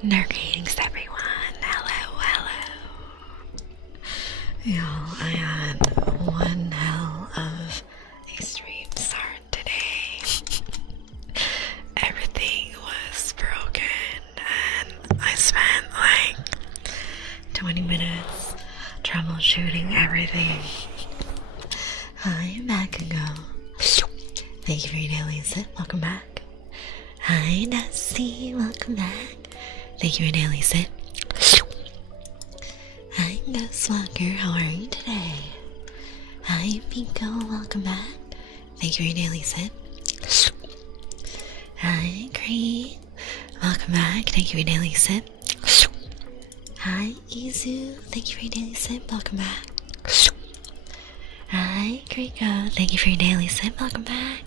Greetings everyone. Hello, hello. Y'all, I had one hell of a stream start today. Everything was broken and I spent like 20 minutes troubleshooting everything. Hi, back and go. Thank you for your daily sit. Welcome back. Hi, Dusty. Welcome back. Thank you for your daily sit. Hi, Ghost Walker. How are you today? Hi, Pico. Welcome back. Thank you for your daily sit. Hi, Cree. Welcome back. Thank you for your daily sit. Hi, Izu. Thank you for your daily sit. Welcome back. Hi, Kriko. Thank you for your daily sit. Welcome back.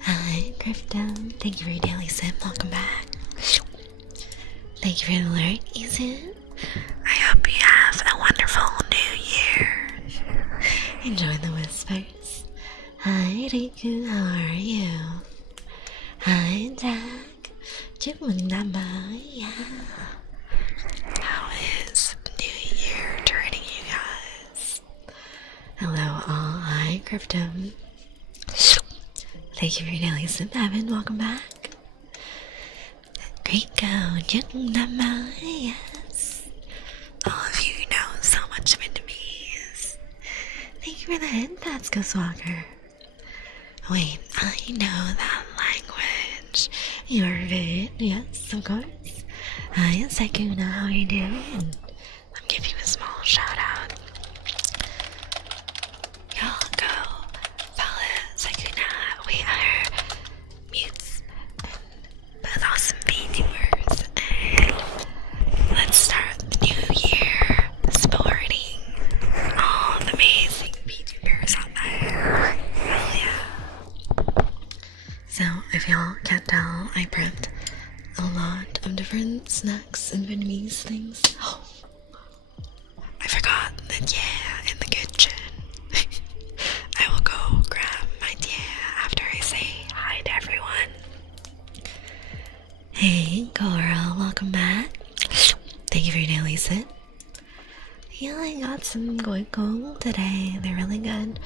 Hi, Crypto. Thank you for your daily sit. Welcome back. Thank you for the alert, Izu. I hope you have a wonderful new year. Enjoy the whispers. Hi, Riku. How are you? Hi, Jack. Chúc mừng năm mới. Yeah. How is New Year treating you guys? Hello, all. Hi, Crypto. Thank you for your daily sip, Evan. Welcome back. Great go. Chúc mừng năm mới. Yes. All of you know so much Vietnamese. Thank you for the hint. That's Ghost Walker. Wait, I know that language. You're Vid. Yes, of course. Hi, Sakuna. How are you doing? I'll give you a small shout out. Y'all go follow Sakuna. We are mutes and both awesome VTubers. And let's start the new year supporting all the amazing VTubers out there. Hell yeah. So, if y'all can't tell, I prepped a lot of different snacks and Vietnamese things. Oh, I forgot that yeah in the kitchen. I will go grab my yeah after I say hi to everyone. Hey, Coral, welcome back. Thank you for your daily sit. Yeah, I got some goikong today. They're really good.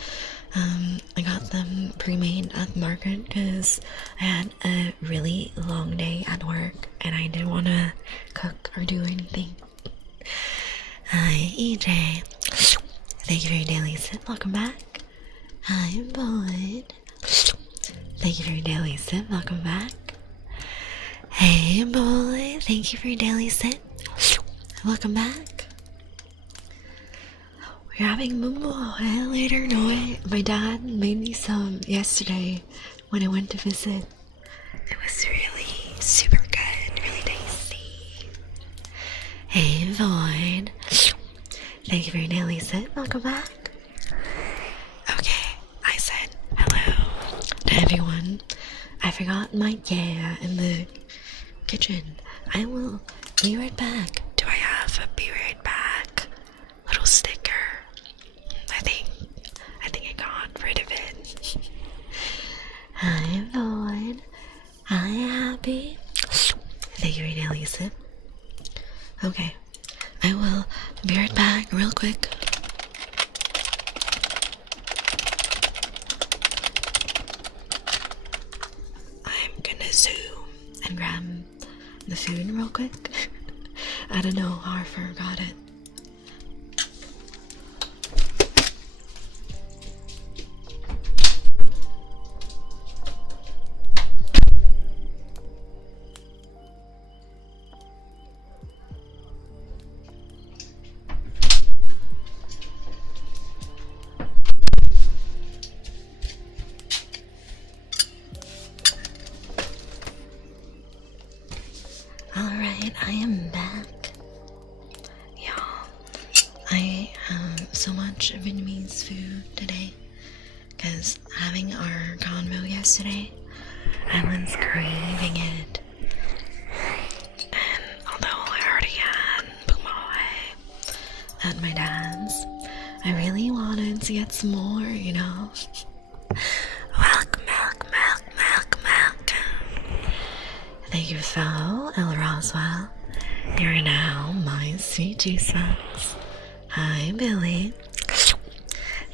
I got them pre-made at the market because I had a really long day at work and I didn't want to cook or do anything. Hi, EJ. Thank you for your daily sit. Welcome back. Hi, Boyd. Thank you for your daily sit. Welcome back. Hey, boy. Thank you for your daily sit. Welcome back. We're having mumbo later. No, my dad made me some yesterday when I went to visit. It was really super good, really tasty. Hey, Void. Thank you for your daily sit. Welcome back. Okay, I said hello to everyone. I forgot my yeah in the kitchen. I will be right back. Do I have a be right back little sticker? I think I got rid of it. Hi, Void. Hi, Happy. Thank you for your daily sip. Okay, I will be right back real quick. I'm gonna zoom and grab the food real quick. I don't know how I forgot it. Alright, I am back. Y'all, I have so much Vietnamese food today because having our convo yesterday, I was craving it. And although I already had puma at my dad's, I really wanted to get some more, you know? Welcome. Thank you so, El Roswell. You're now my sweet juice box. Hi, Billy.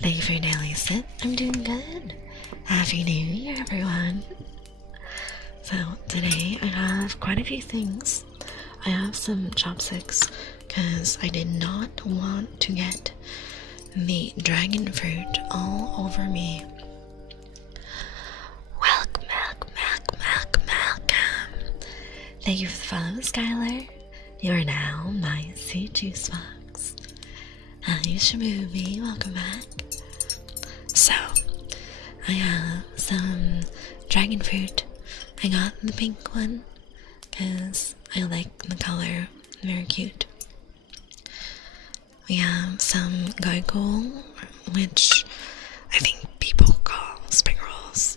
Thank you for your daily sip. I'm doing good. Happy New Year, everyone. So, today I have quite a few things. I have some chopsticks because I did not want to get the dragon fruit all over me. Welcome. Thank you for the follow, Skylar. You are now my sweet juice box. Hi, Shabubi. Welcome back. So, I have some dragon fruit. I got the pink one because I like the color. Very cute. We have some gargoyle, which I think people call spring rolls.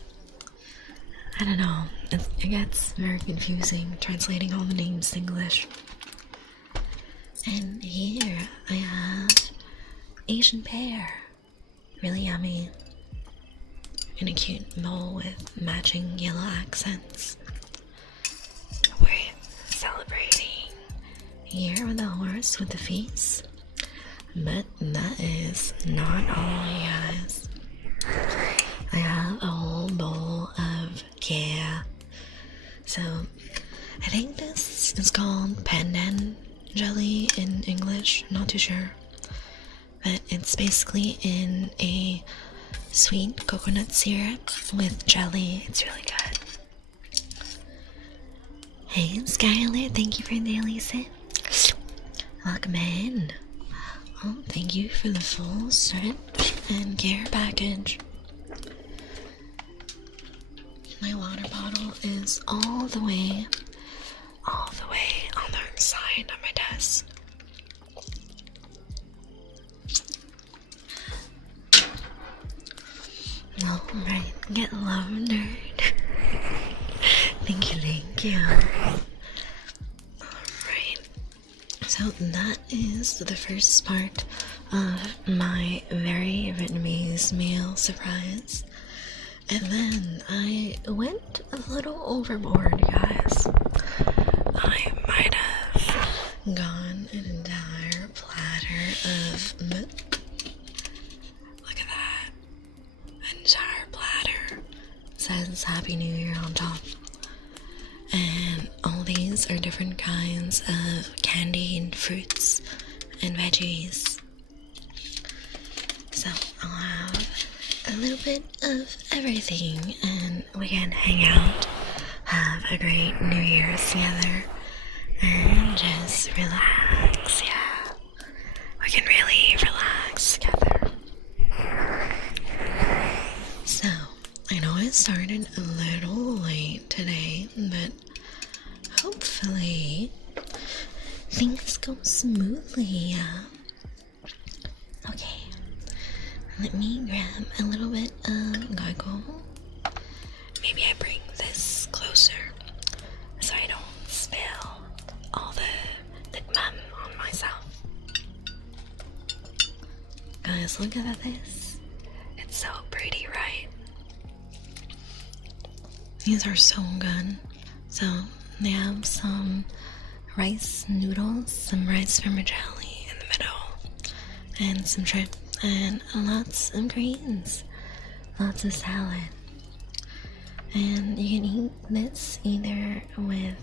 I don't know, it gets very confusing translating all the names to English. And here I have Asian pear, really yummy, in a cute bowl with matching yellow accents. We're celebrating here with the horse with the feast, but that is not all, you guys. I have a whole bowl of kale. So I think this is called pandan jelly in English, not too sure, but it's basically in a sweet coconut syrup with jelly. It's really good. Hey Skylar, thank you for the daily sip. Welcome in. Oh, thank you for the full stretch and care package. My water bottle is all the way on the other side of my desk. Alright, get love, nerd. Thank you. Alright, so that is the first part of my very Vietnamese meal surprise. And then I went a little overboard, guys. I might have gone an entire platter of milk. Look at that. An entire platter. It says Happy New Year on top. And all these are different kinds of candied fruits and veggies. So I'll have a little bit of everything and we can hang out, have a great New Year's together, and just relax. Yeah, we can really relax together. So I know it started a little late today, but hopefully things go smoothly. Okay, let me grab a little bit of gargle. Maybe I bring this closer so I don't spill all the mum on myself. Guys, look at this. It's so pretty, right? These are so good. So they have some rice noodles, some rice vermicelli in the middle, and some shrimp, and lots of greens, lots of salad. And you can eat this either with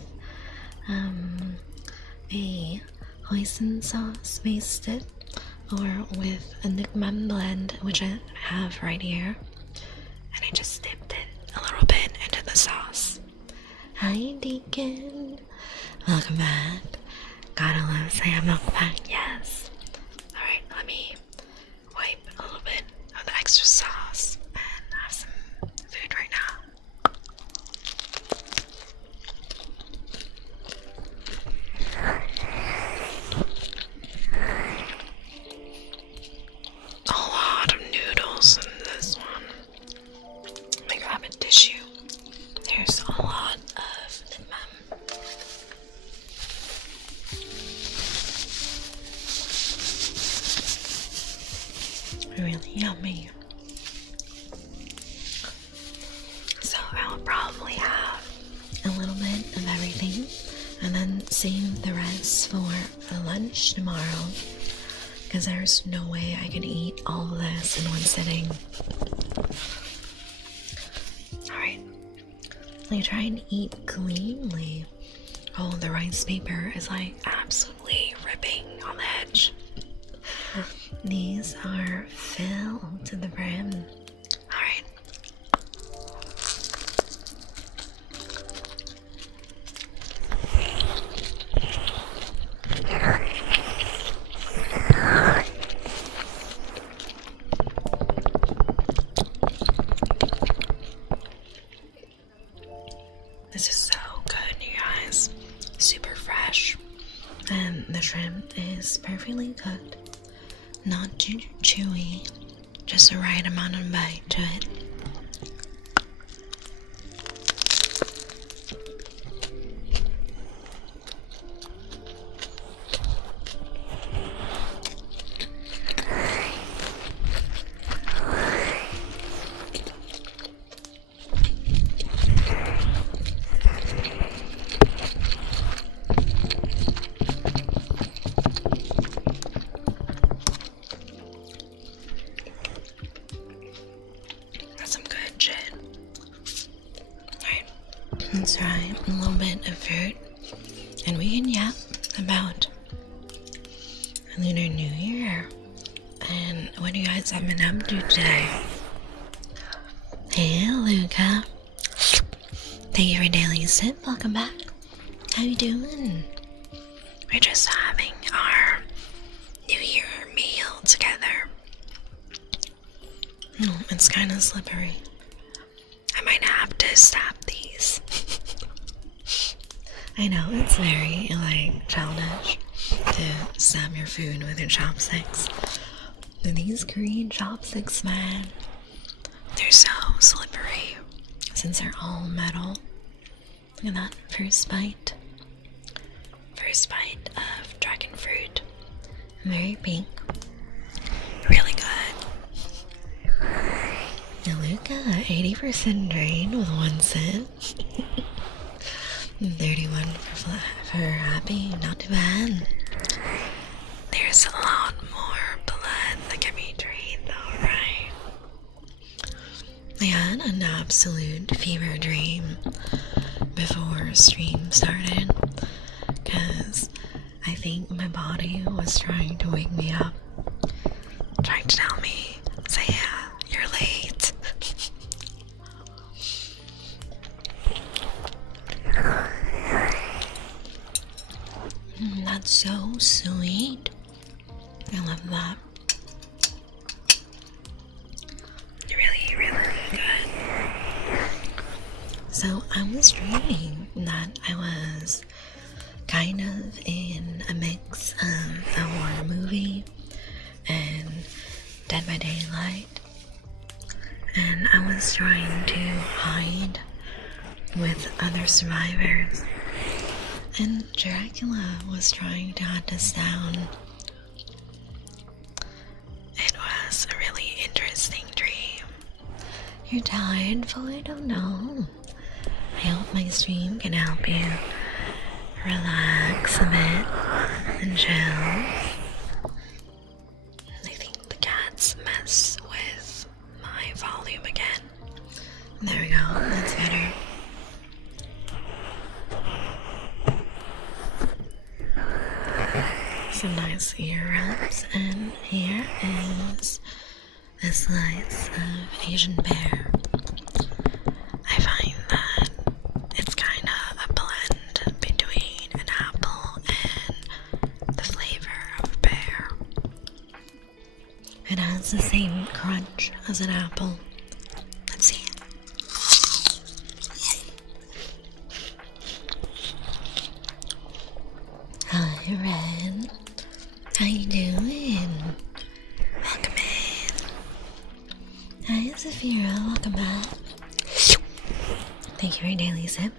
a hoisin sauce based dip, or with a Nick Mum blend, which I have right here, and I just dipped it a little bit into the sauce. Hi Deacon, welcome back. Gotta love Sam mukbang, yes. Alright, let me wipe a little bit of the extra sauce and have some food right now. A lot of noodles in this one. Let me grab a tissue. There's a lot of mum. Really yummy. So I'll probably have a little bit of everything. everything and then save the rest for lunch tomorrow, because there's no way I can eat all of this in one sitting. Alright, I try and eat cleanly. Oh, the rice paper is like absolutely ripping on the edge. These are filled to the brim. Alright. This is so good, you guys. Super fresh. And the shrimp is perfectly cooked. Not too chewy. Just the right amount of bite to it. Let's try a little bit of fruit, and we can yap about Lunar New Year and what you guys have been up to today. Hey, Luca. Thank you for daily sip. Welcome back. How you doing? We're just having our New Year meal together. Oh, it's kind of slippery. I might have to stop these. I know, it's very, like, childish to stab your food with your chopsticks. But these Korean chopsticks, man, they're so slippery since they're all metal. Look at that first bite. First bite of dragon fruit. Very pink. Really good. Now Luca, 80% drained with one sip. 31 for happy, not too bad. There's a lot more blood that can be drained though, right? I had an absolute fever dream before stream started, because I think my body was trying to wake me up, trying to tell me, say, yeah, you're late. That's so sweet. I love that. Really, really good. So I was dreaming that I was kind of in a mix of a horror movie and Dead by Daylight, and I was trying to hide with other survivors, and Dracula was trying to hunt us down. It was a really interesting dream. You're tired, Floyd? Oh no. I hope my stream can help you relax a bit and chill. I think the cats mess with my volume again. There we go, that's better. Some nice ear wraps, and here is a slice of Asian pear. I find that it's kind of a blend between an apple and the flavor of a pear. It has the same crunch as an apple. Let's see. Hi, Ren. How you doing? Welcome in. Hi, Zafira. Welcome back. Thank you for your daily sip.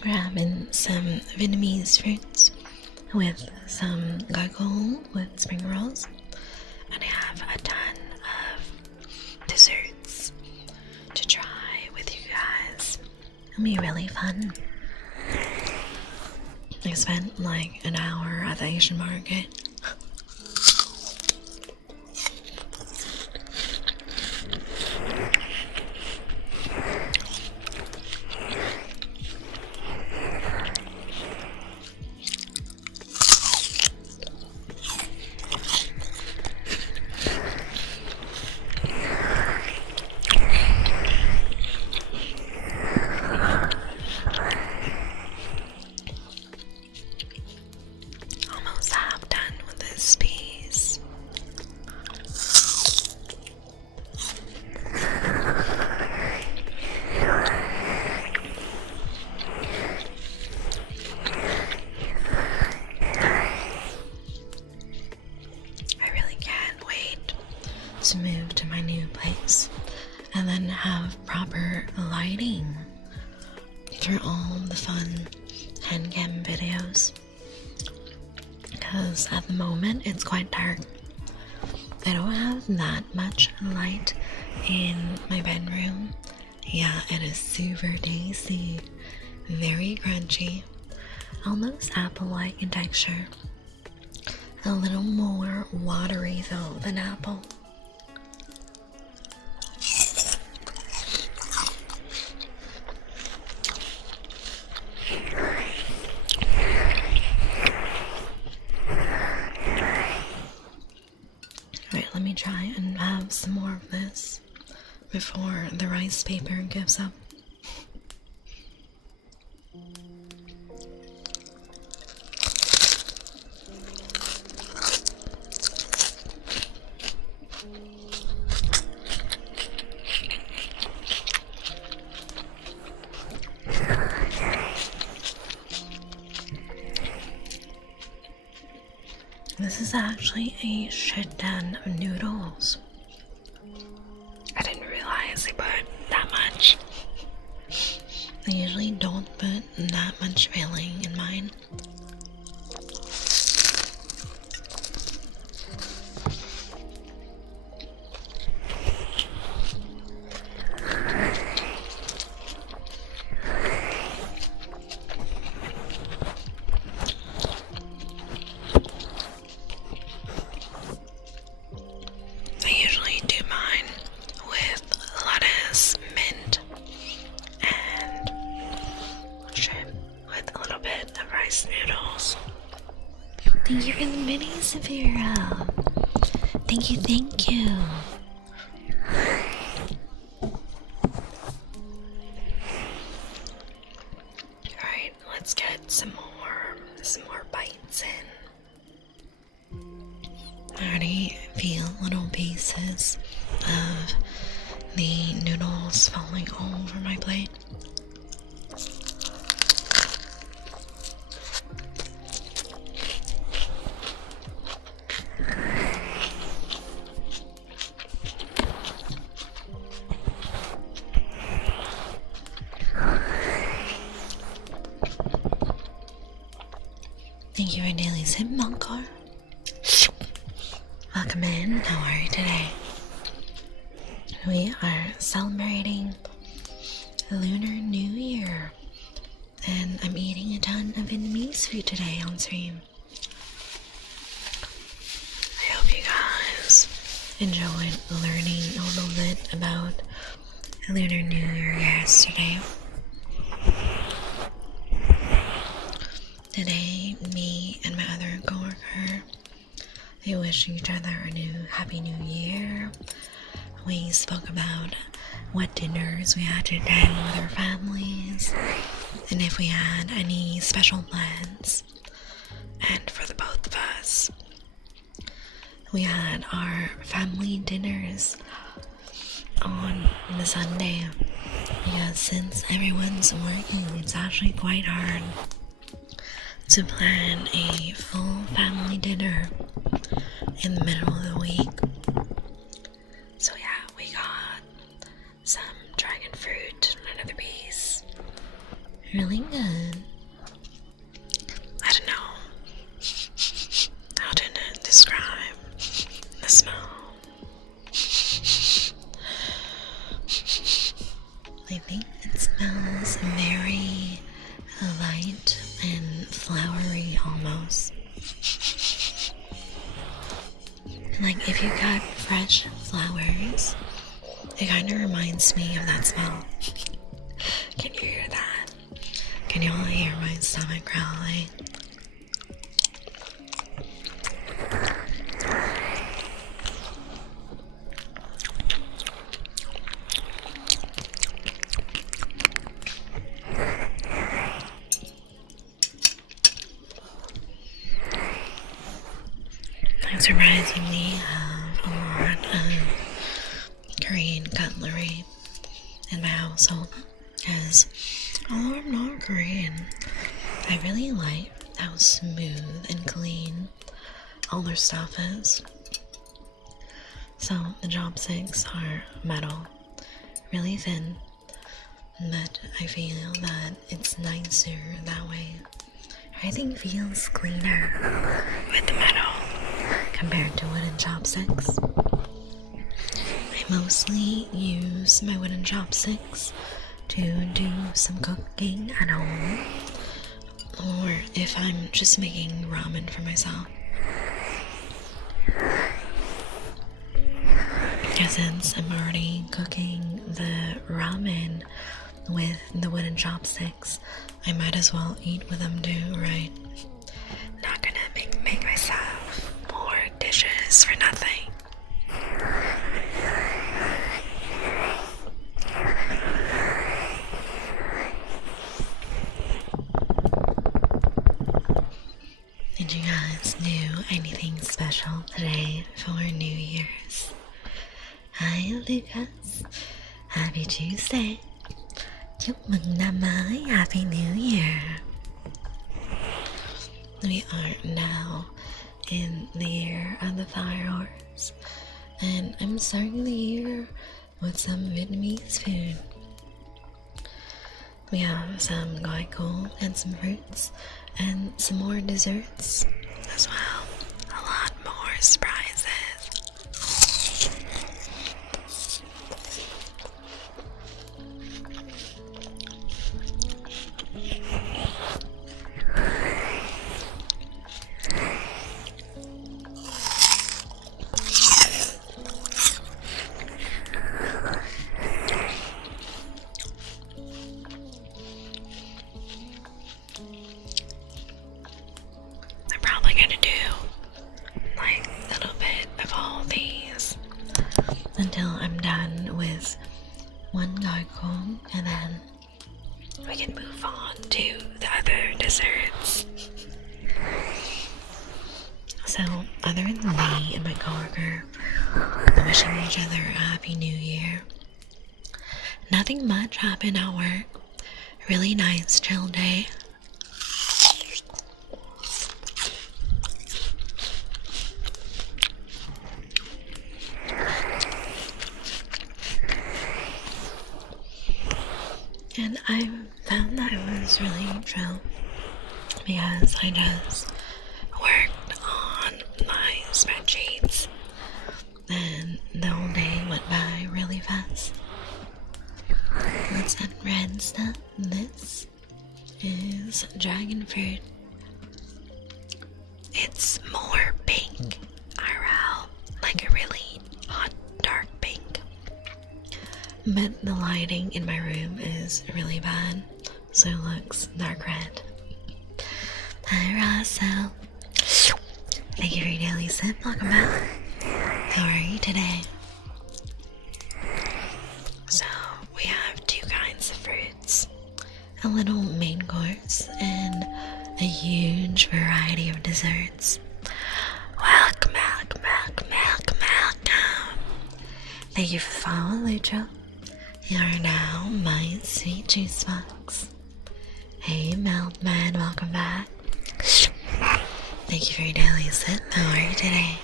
Grabbing some Vietnamese fruits with some gargoyle with spring rolls. And I have a ton of desserts to try with you guys. It'll be really fun. I spent like an hour at the Asian market. Almost half done with this piece. I really can't wait to move to my new place and then have proper lighting for all the fun handcam videos. Because at the moment it's quite dark. I don't have that much light in my bedroom. Yeah, it is super tasty, very crunchy, almost apple-like in texture. A little more watery though than apple. Alright, let me try and have some more of this before the rice paper gives up. This is actually a shit ton of noodles. I didn't realize they put that much. I usually don't put that much filling in mine. I usually do mine with lettuce, mint, and shrimp with a little bit of rice noodles. Thank you for the mini, Severa. Thank you, thank you. Alright, let's get some more bites in. I already feel little pieces of the noodles falling all over my plate. Thank you for daily sip, Monkar. Welcome in. How are you today? We are celebrating Lunar New Year, and I'm eating a ton of Vietnamese food today on stream. I hope you guys enjoyed learning a little bit about Lunar New Year yesterday. Today, me and my other coworker, we wish each other a happy new year. We spoke about what dinners we had today with our families, and if we had any special plans. And for the both of us, we had our family dinners on the Sunday, because since everyone's working, it's actually quite hard to plan a full family dinner in the middle of the week. So yeah, we got some dragon fruit, another piece. Really good. I don't know how to describe the smell. I think It smells very light and flowery almost. Like if you got fresh flowers, it kind of reminds me of that smell. Can you hear that? Can you all hear my stomach growling? I surprisingly have a lot of Korean cutlery in my household because although I'm not Korean, I really like how smooth and clean all their stuff is. So the chopsticks are metal, really thin, but I feel that it's nicer that way. Everything feels cleaner with the metal compared to wooden chopsticks. I mostly use my wooden chopsticks to do some cooking at home, or if I'm just making ramen for myself. Because since I'm already cooking the ramen with the wooden chopsticks, I might as well eat with them too, right? Not gonna make myself more dishes for nothing. Did you guys do anything special today for New Year's? Hi Lucas, Happy Tuesday. Chúc mừng năm mới, Happy New Year. We are now in the year of the fire horse, and I'm starting the year with some Vietnamese food. We have some goico and some fruits, and some more desserts as well. A lot more surprises. I'm probably gonna do like a little bit of all these until I'm done with one goico, and then we can move on to the other desserts. So, other than me and my coworker wishing each other a Happy New Year, nothing much happened at work. Really nice, chill day. And I found that it was really chill because I just worked on my spreadsheets and the whole day went by really fast. Let's unread stuff. This is dragon fruit. It's more pink, IRL, like a really hot dark pink. But the lighting in my room is really bad, so it looks dark red. Hi Russell. Thank you for your daily sip. Welcome back. How are you today? So we have two kinds of fruits, a little main course, and a huge variety of desserts. Welcome. Thank you for following, Lucho. You are now my sweet juice box. Hey, Meltman, welcome back. Thank you for your daily sip. How are you today?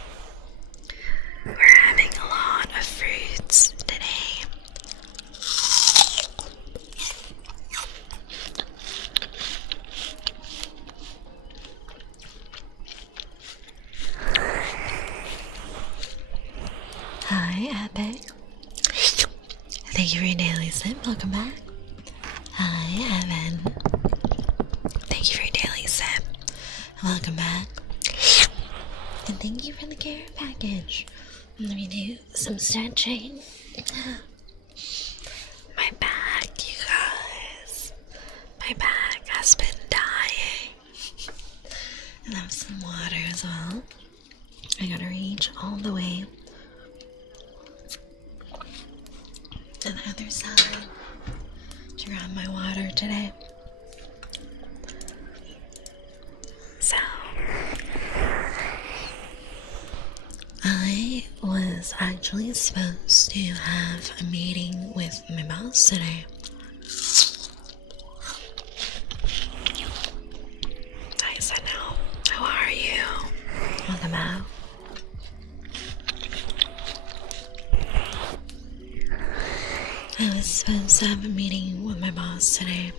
We're having a lot of fruits today. Hi, Epic. Thank you for your daily sip. Welcome back. Welcome back. And thank you for the care package. Let me do some stretching. My back, you guys. My back has been dying. And have some water as well. I gotta reach all the way to the other side to grab my water today. So, I was actually supposed to have a meeting with my boss today. I said no. How are you? Welcome out. I was supposed to have a meeting with my boss today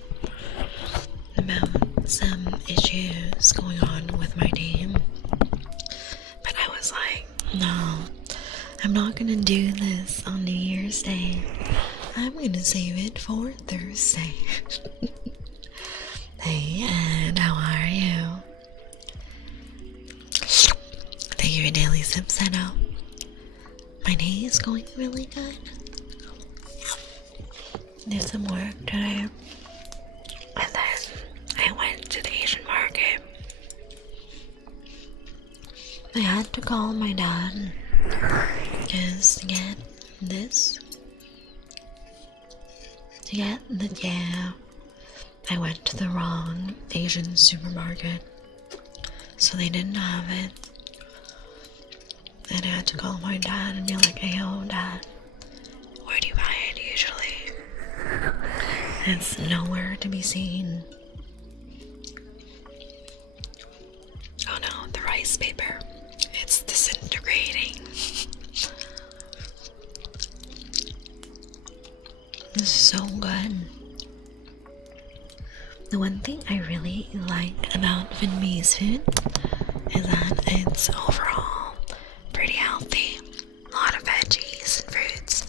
about some issues going on with my team. But I was like, no, I'm not gonna do this on New Year's Day. I'm gonna save it for Thursday. Hey, and how are you? Thank you for daily sips, I know. My day is going really good. Did some work today. And then I went to the Asian market. I had to call my dad just to get this. To get the I went to the wrong Asian supermarket, so they didn't have it. And I had to call my dad and be like, hey, yo, Dad, where do you buy it usually? It's nowhere to be seen. Oh no, the rice paper. It's disintegrating. This is so good. The one thing I really like about Vietnamese food is that it's overall pretty healthy. A lot of veggies and fruits.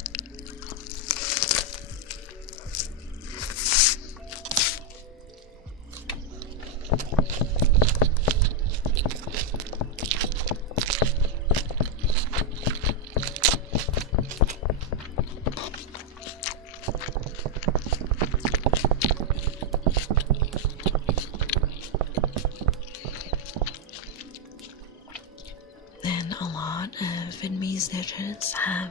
Vietnamese dishes have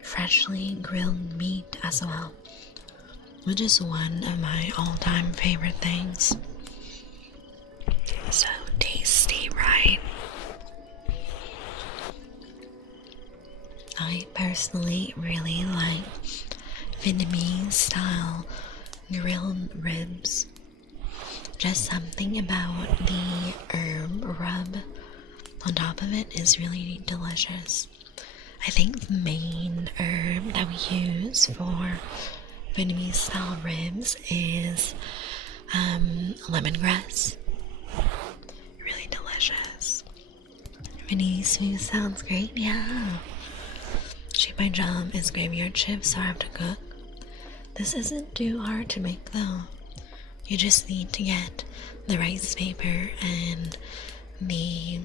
freshly grilled meat as well, which is one of my all-time favorite things. So tasty, right? I personally really like Vietnamese style grilled ribs. Just something about the herb rub on top of it is really delicious. I think the main herb that we use for Vietnamese style ribs is lemongrass. Really delicious. Vietnamese food sounds great, yeah. My job is graveyard shift, so I have to cook. This isn't too hard to make though. You just need to get the rice paper and the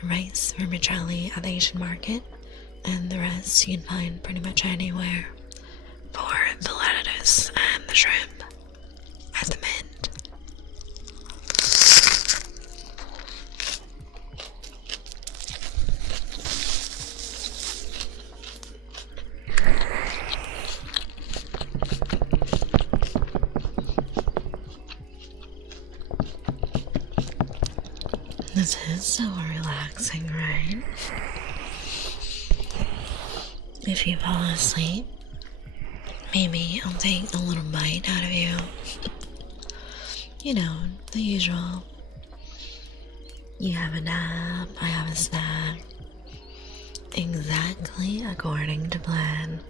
rice vermicelli at the Asian market, and the rest you can find pretty much anywhere. For the lettuce and the shrimp at the mint. This is so relaxing, right? If you fall asleep, maybe I'll take a little bite out of you. You know, the usual. You have a nap, I have a snack. Exactly according to plan.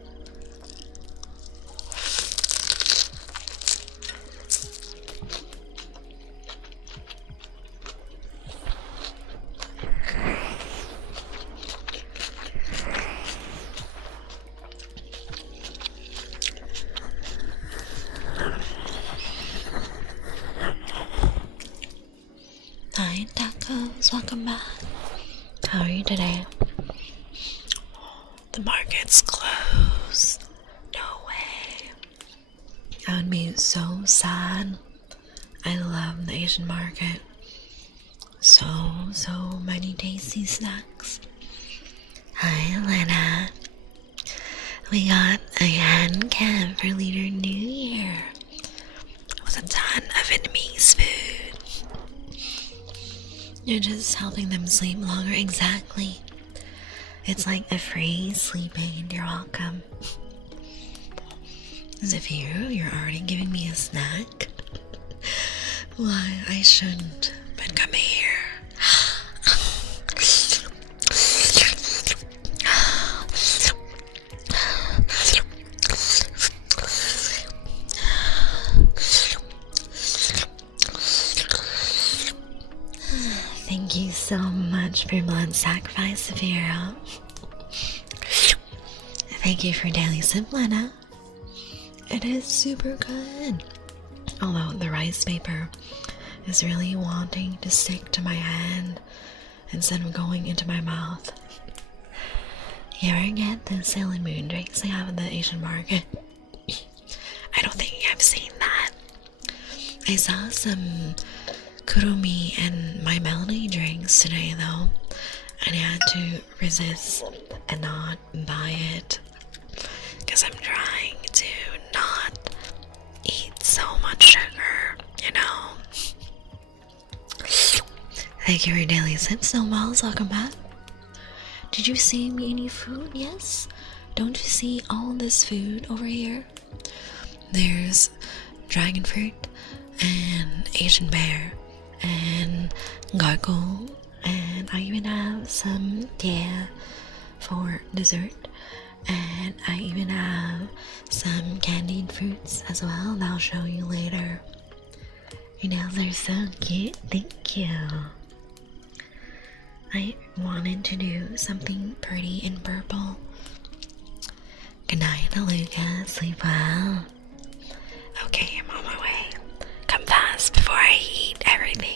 I Hi, tacos. Welcome back. How are you today? The market's closed. No way. I would be so sad. I love the Asian market. So many tasty snacks. Hi, Lena. We got a hand cam for Lunar New Year with a ton of Vietnamese food. You're just helping them sleep longer. Exactly. It's like a free sleep aid. You're welcome. As if you're already giving me a snack. Why, I shouldn't. But come here. Thank you so much for blood sacrifice, Severo. Thank you for daily sip, Lena. It is super good. Although the rice paper is really wanting to stick to my hand instead of going into my mouth. You ever get the Sailor Moon drinks they have in the Asian market? I don't think I've seen that. I saw some Kurumi and My Melody drinks today though, and I had to resist and not buy it because I'm trying to not eat so much sugar, you know. Thank you for your daily sips, Snowballs. Welcome back. Did you see me any food? Yes. Don't you see all this food over here? There's dragon fruit and Asian bear and gargoyle, and I even have some tea for dessert, and I even have some candied fruits as well that I'll show you later. Your nails are so cute. Thank you. I wanted to do something pretty in purple. Good night, Aluka. Sleep well. Okay, I'm on my way. Come fast before I eat everything.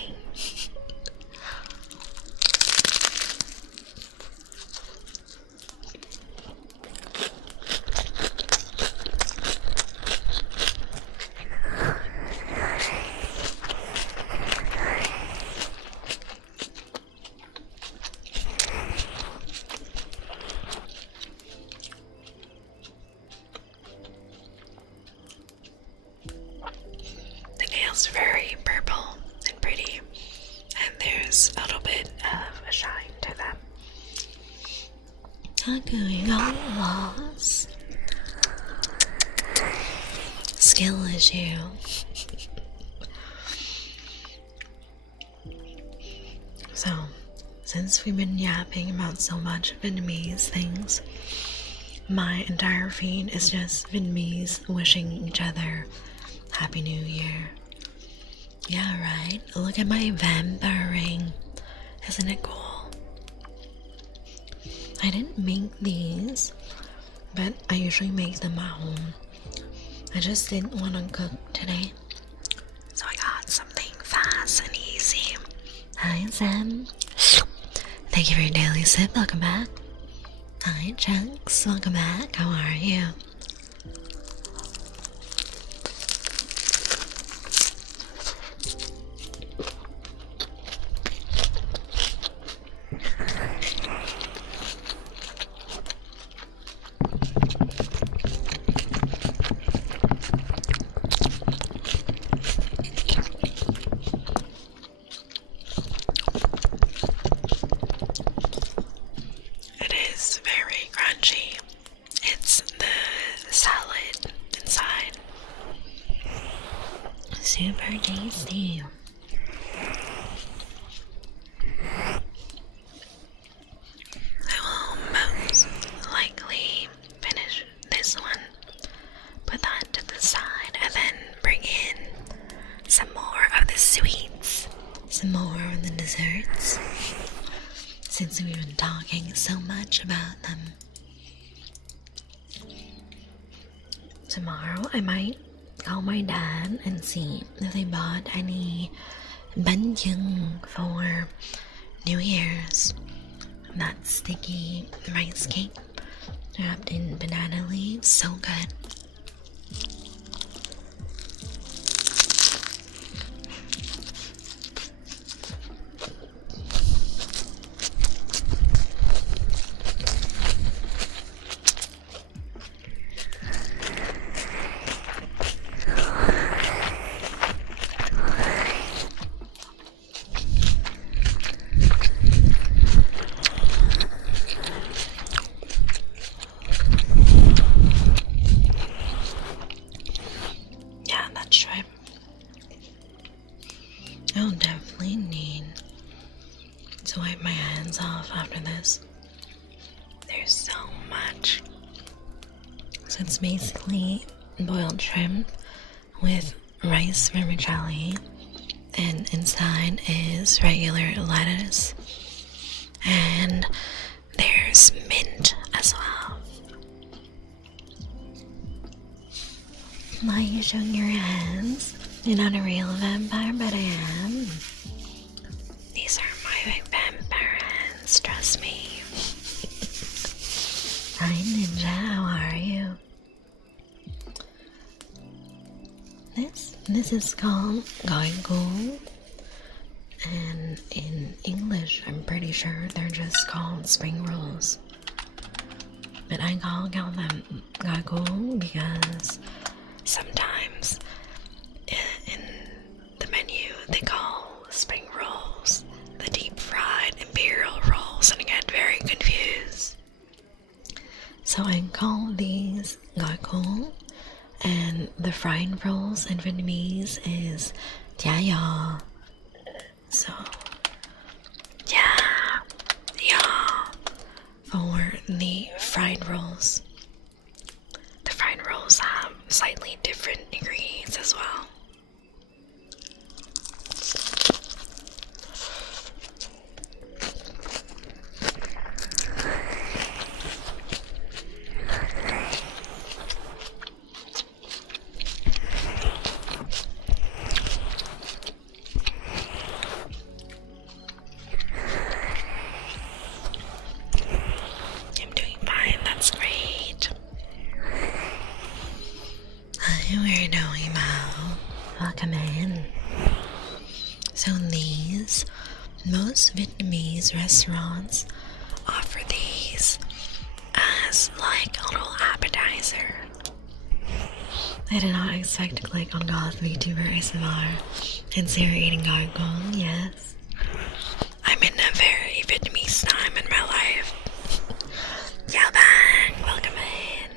Very purple and pretty, and there's a little bit of a shine to them. Not doing all loss. Skill issue. So, since we've been yapping about so much Vietnamese things, my entire feed is just Vietnamese wishing each other Happy New Year. Yeah, right. Look at my vampire ring. Isn't it cool? I didn't make these, but I usually make them at home. I just didn't want to cook today, so I got something fast and easy. Hi, Sam. Thank you for your daily sip. Welcome back. Hi, Chunks. Welcome back. How are you? Super tasty. I will most likely finish this one, put that to the side, and then bring in some more of the sweets, some more of the desserts, since we've been talking so much about them. Tomorrow I might call my dad and see if they bought any bánh chưng for New Year's. That sticky rice cake wrapped in banana leaves, so good. Yeah, that's right. I'll definitely need to wipe my hands off after this. There's so much. So it's basically boiled shrimp with rice vermicelli, and inside is regular lettuce, and there's mint as well. Why are you showing your hands? You're not a real vampire, but I am. These are my vampire hands, trust me. Hi Ninja, how are you? This is called gargoyle, and in English I'm pretty sure they're just called spring rolls. But I call them gargoyle because sometimes in the menu they call spring rolls the deep fried imperial rolls, and I get very confused. So I call these gargoyle, and the fried rolls in Vietnamese is gia ya. So yeah, for the fried rolls. The fried rolls have slightly different ingredients as well. I'm doing fine, that's great. Hi, we're doing well. Welcome in. So most Vietnamese restaurants offer these as like a little appetizer. I did not expect to click on GOTH VTuber ASMR and Sarah eating gargoyle, yes. I'm in a very Vietnamese time in my life. Chào bạn, welcome in.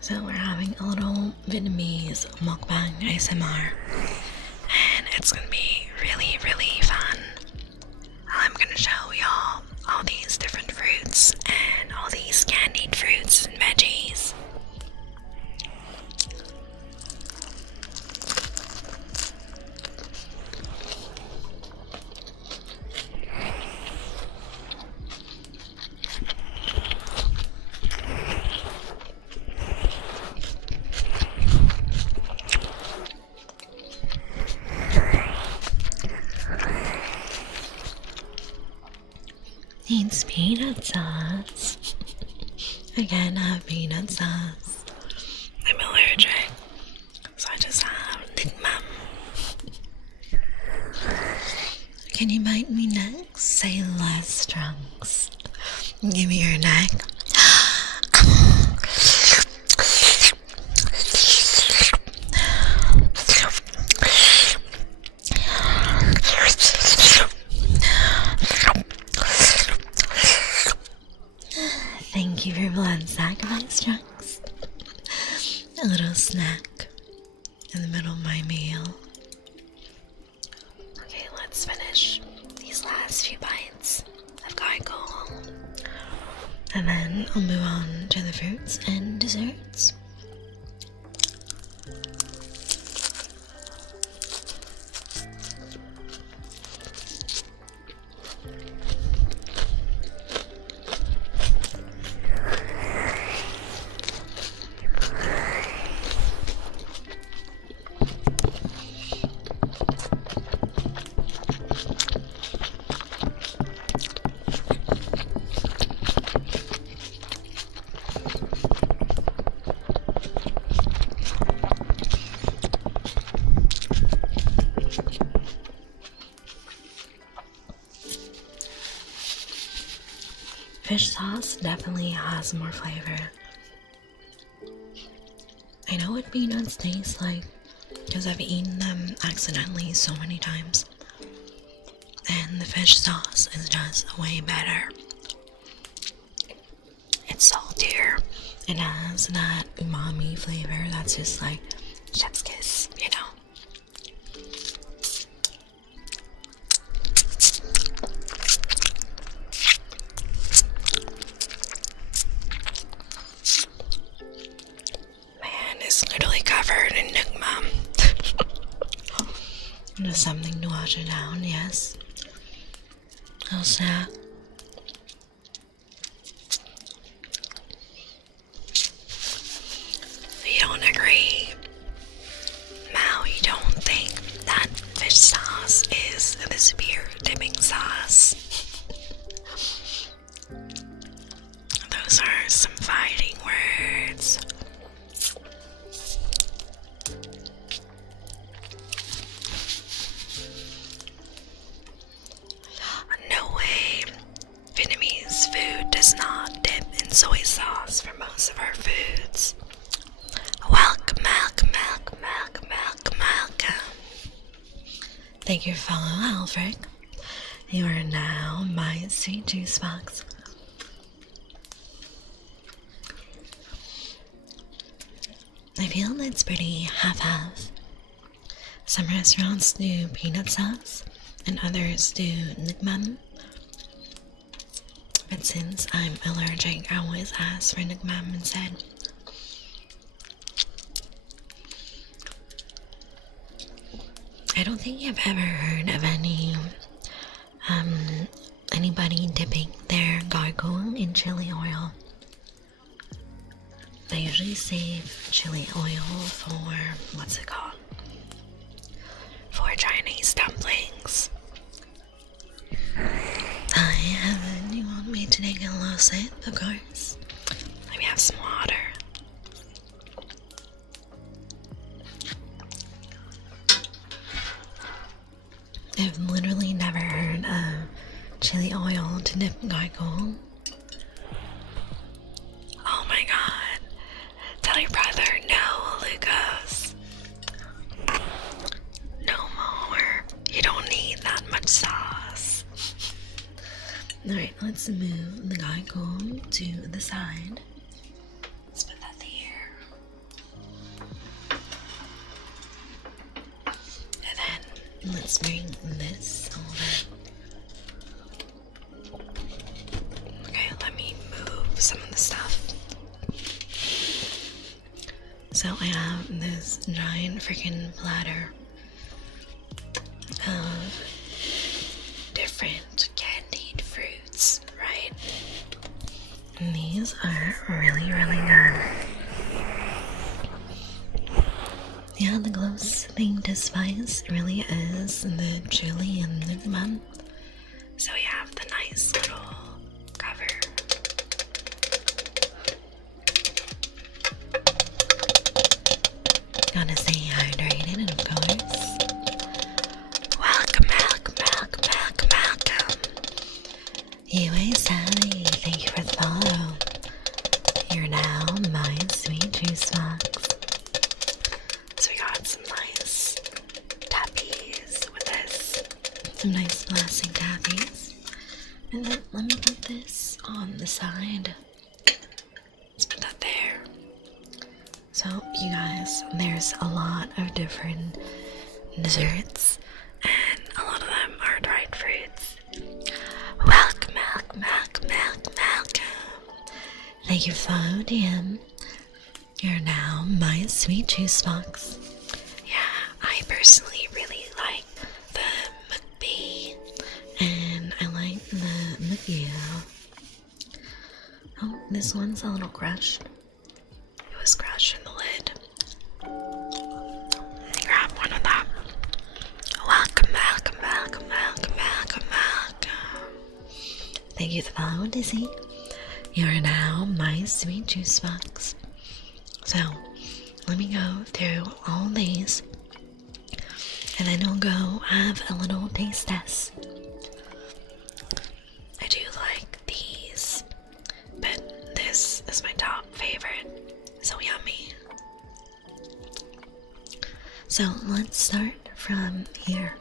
So we're having a little Vietnamese mukbang ASMR, and it's gonna be really, really fun. I'm gonna show y'all all these different fruits and all these candied fruits and veggies. Needs peanut sauce. I can't have peanut sauce. I'm allergic, so I just have Nick Mum. Can you bite me next? Say less, Trunks. Give me your neck. Thank you for blood sacrifice, Trunks. A little snack in the middle of my meal. Okay, let's finish these last few bites of gargoyle, and then I'll move on to the fruits and desserts. fish sauce definitely has more flavor. I know what peanuts taste like because I've eaten them accidentally so many times. And the fish sauce is just way better. It's saltier. It has that umami flavor that's just like chef's kiss, you know? Man, it's literally covered in nukmam. Just something to wash it down, yes. How's that? You don't agree? Now you don't think that fish sauce is the spear dipping sauce? Those are some fighting words. No way. Vietnamese food does not dip in soy sauce for most of our foods. Welcome. Thank you, fellow Alfred. You are now my sweet juice box. I feel it's pretty half-half. Some restaurants do peanut sauce and others do nukmam. But since I'm allergic, I always ask for nukmam instead. I don't think I've ever heard of anybody dipping their gargoyle in chili oil. They usually save chili oil for, what's it called? For Chinese dumplings. I haven't. You want me to take a little sip? Of course. Let me have some water. I've literally never heard of chili oil to dip gargoyle. Oh my god. Tell your brother no, Lucas. No more. You don't need that much sauce. Alright, let's move the gargoyle to the side. Let's put that here. And then let's bring this over. Okay, let me move some of the stuff. So I have this giant freaking platter of different candied fruits, right? And these are really, really good. Yeah, the closest thing to spice really is the chili and the lemon. So we have the nice little cover. Gotta stay hydrated, of course. Welcome. UA Sally, thank you for the follow. You're now my sweet juice box. So we got some nice tappies with this. Some nice plastic tappies. And then let me put this on the side. Let's put that there. So you guys, there's a lot of different desserts and a lot of them are dried fruits. Welcome. Thank you for DM. You're now my sweet juice box. Yeah, I personally really like the mukbang and I like the mukbang. Oh, this one's a little crushed. It was crushed in the lid. Grab one of them. Welcome. Thank you for the follow, Dizzy. You are now my sweet juice box. So, let me go through all these, and then we'll go have a little taste test. I do like these So let's start from here.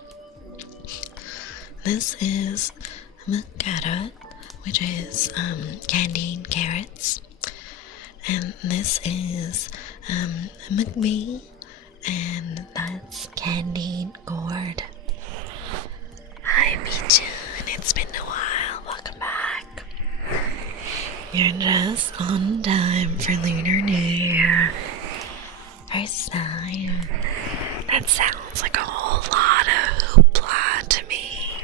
This is carrot, which is candied carrots, and this is McBee, and that's candied gourd. Hi Pigeon, it's been a while, welcome back. You're just on time for Lunar New Year. First time. That sounds like a whole lot of hoopla to me.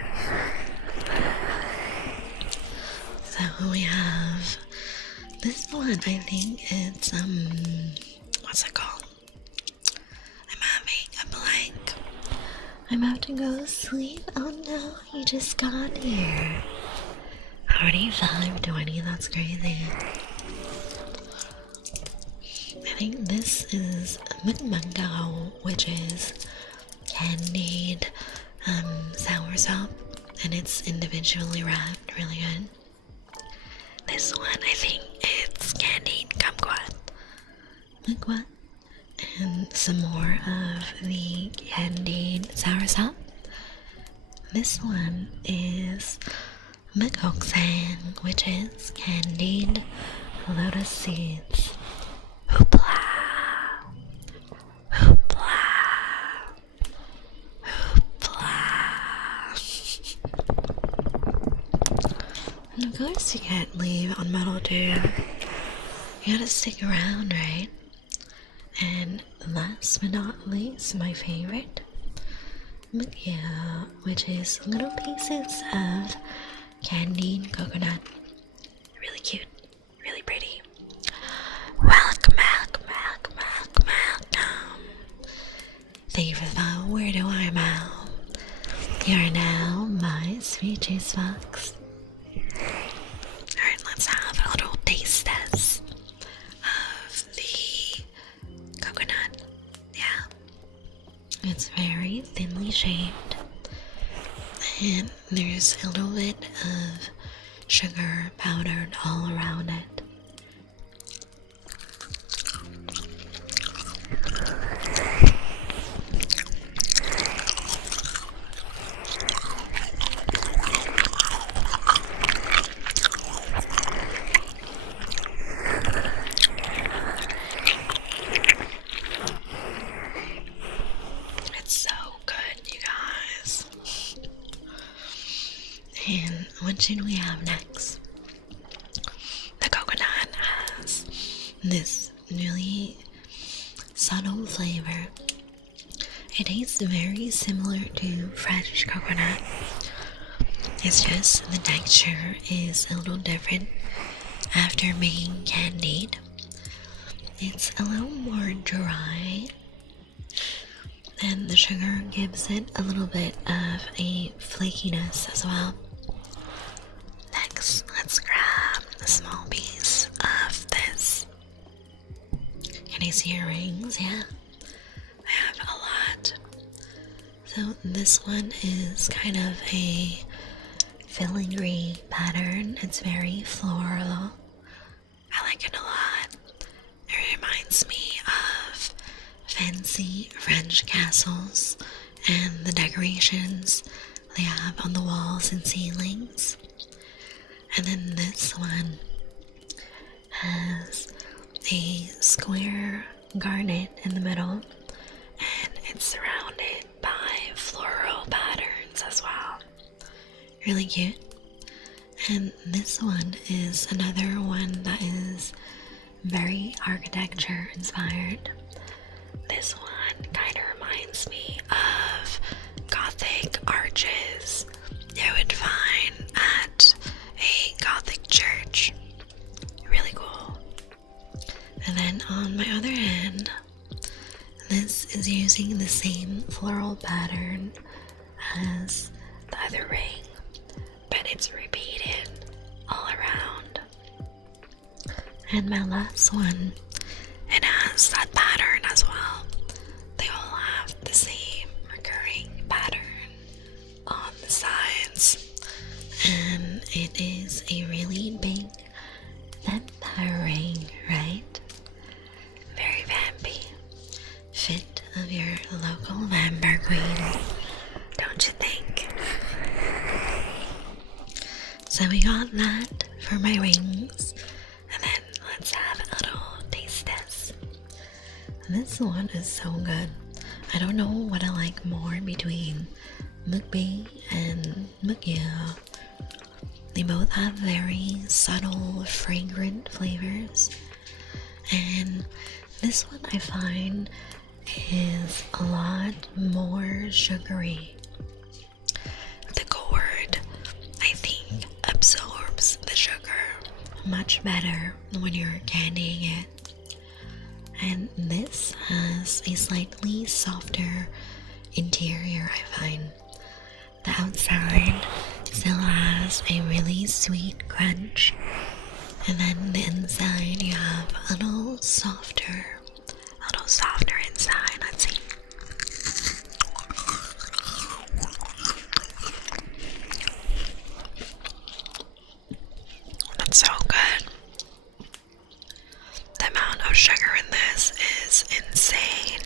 So we have this one, I think it's, what's it called? I'm having a blank. I'm about to go to sleep. Oh no, you just got here. Already 5:20, that's crazy. I think this is McMungo, which is candied soursop, and it's individually wrapped, really good. This one, I think it's candied kumquat. Kumquat. And some more of the candied soursop. This one is McOaksang, which is candied lotus seeds. Hoopla! Hoopla! Hoopla! And of course you can't leave on Metal Dude. You gotta stick around, right? And last but not least, my favorite, yeah, which is little pieces of candied coconut. Really cute, really pretty. Welcome back, welcome. Thank you for the follow. Where do I bow? You are now my sweet juice box. Alright, let's have a little taste test of the coconut. Yeah. It's very thinly shaped. And there's a little bit of sugar powdered all around it. It's so good, you guys. And what should we have next? The coconut has this really subtle flavor. It tastes very similar to fresh coconut. It's just the texture is a little different after being candied. It's a little more dry, and the sugar gives it a little bit of a flakiness as well. Next, let's grab a small piece of this. Can you see your rings? Yeah, I have a lot. So this one is kind of a filigree pattern. It's very floral. I like it a lot. It reminds me of fancy French castles and the decorations they have on the walls and ceilings. And then this one has a square garnet in the middle, and it's surrounded by floral patterns as well. Really cute. And this one is another one that is very architecture inspired. This one kind of reminds me of Gothic arches you would find at a Gothic church. Really cool. And then on my other hand, this is using the same floral pattern as the other ring, but it's repeated all around. And my last one, it has that pattern as well. They all have the same recurring pattern on the sides, and it is a really big vampire ring, right? Very vampy. Fit of your local vampire queen, don't you think? So we got that for my rings, and then let's have a little taste test. This one is so good. I don't know what I like more between mukbang and mukbang. They both have very subtle, fragrant flavors, and this one I find is a lot more sugary. The gourd, I think, absorbs the sugar much better when you're candying it, and this has a slightly softer interior, I find. The outside still has a really sweet crunch, and then the inside you have a little softer inside. Let's see. That's so good. The amount of sugar in this is insane.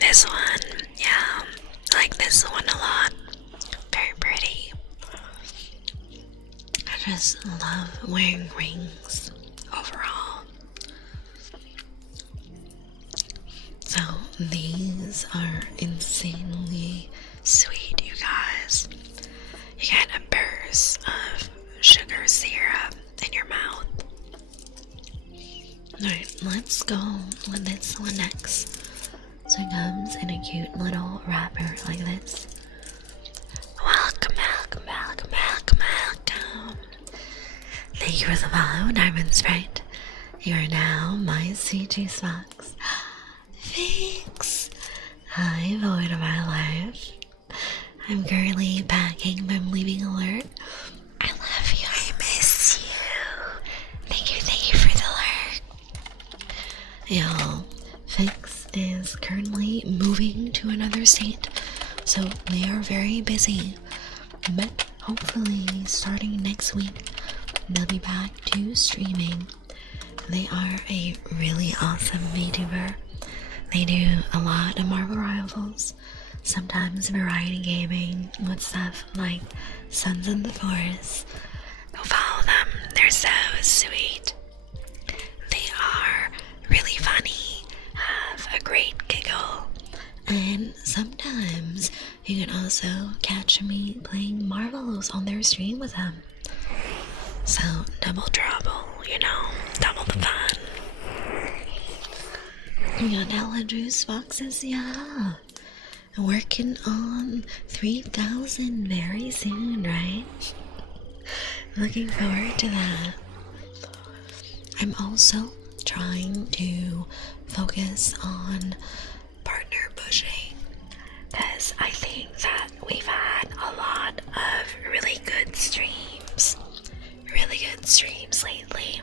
This one, yeah, I like this one a lot. Very pretty. I just love wearing rings overall. So these are insanely sweet, you guys. You get a burst of sugar syrup in your mouth. Alright, let's go with this one next. So it comes in a cute little wrapper like this. Welcome, welcome, welcome, welcome, welcome. Thank you for the follow, Diamond Sprite. You are now my C2 box. Thanks. Hi, void of my life. I'm currently packing, but I'm leaving alert. I love you. I miss you. Thank you for the lurk. Y'all, Fix is currently moving to another state, so they are very busy. But hopefully, starting next week, they'll be back to streaming. They are a really awesome VTuber. They do a lot of Marvel Rivals, sometimes variety gaming with stuff like Sons of the Forest. Go follow them, they're so sweet. They are really funny, have a great giggle, and sometimes you can also catch me playing Marvelous on their stream with them. So, double trouble, you know, double the fun. We got Ella Juice boxes, yeah. Working on 3,000 very soon, right? Looking forward to that. I'm also trying to focus on partner pushing, because I think that we've had a lot of really good streams lately,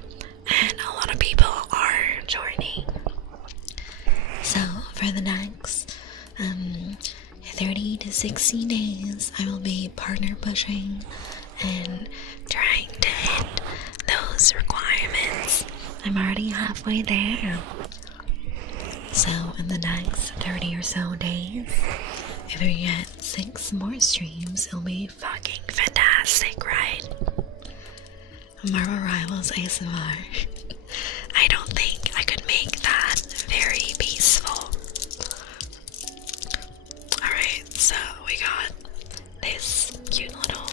and a lot of people are joining. So for the next 30 to 60 days, I will be partner pushing and trying to hit those requirements. I'm already halfway there. So in the next 30 or so days, if we get 6 more streams, it'll be fucking fantastic, right? Marvel Rivals ASMR. I don't think I could make that very peaceful. Alright, so we got this cute little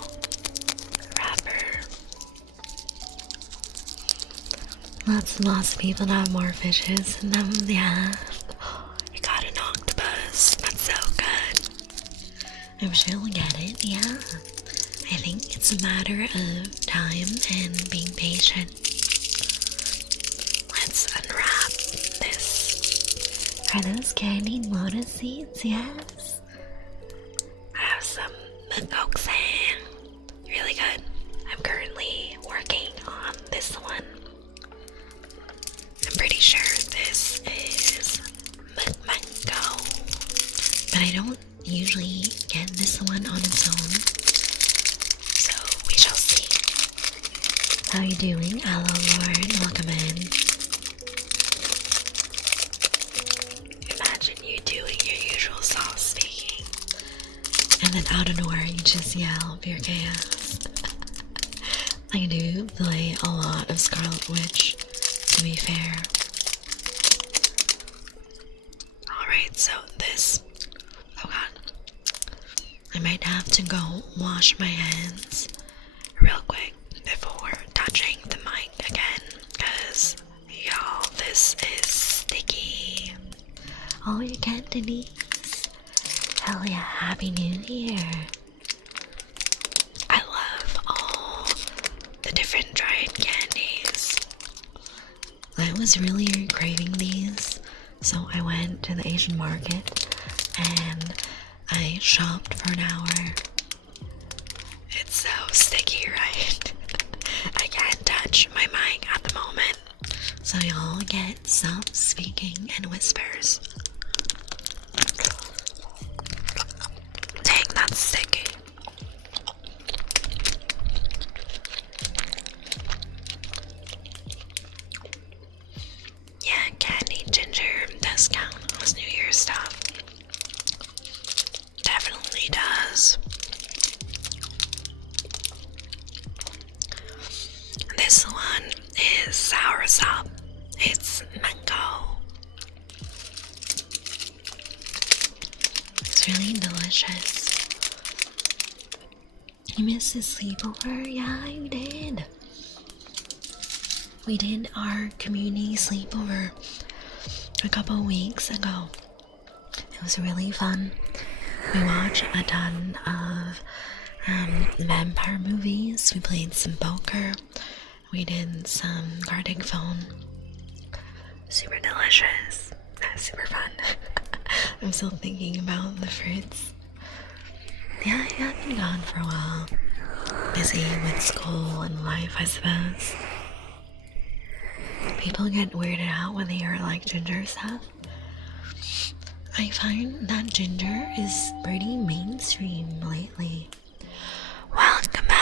wrapper. Lots of people that have more fishes than them. Yeah. You got an octopus. That's so good. I'm sure we'll get it, yeah. I think it's a matter of time and being patient. Let's unwrap this. Are those candied lotus seeds? Yes. I have some mukbang. Really good. I'm currently working on this one. I'm pretty sure this is mango, but I don't usually get this one on its own, so we shall see. How you doing? Hello, Lord. Welcome in. Imagine you doing your usual soft speaking, and then out of nowhere you just yell pure chaos. I do play a lot of Scarlet Witch, to be fair. Alright, so this... Oh god. I might have to go wash my hands real quick before touching the mic again, because, y'all, this is sticky. Oh, you get Denise. Hell yeah, Happy New Year. I love all the different dried candies. I was really craving these, so I went to the Asian market and I shopped for an hour. It's so sticky, right? I can't touch my mic at the moment, so y'all get soft speaking and whispers. Dang, that's sticky. Yeah, candy ginger discount was New Year's stuff. Definitely does. This one is soursop. It's mango. It's really delicious. You missed the sleepover? Yeah, you did. We did our community sleepover a couple weeks ago. It was really fun. We watched a ton of vampire movies. We played some poker. We did some carding phone. Super delicious. Super fun. I'm still thinking about the fruits. Yeah, I have been gone for a while. Busy with school and life, I suppose. People get weirded out when they hear like ginger stuff. I find that ginger is pretty mainstream lately. Welcome back.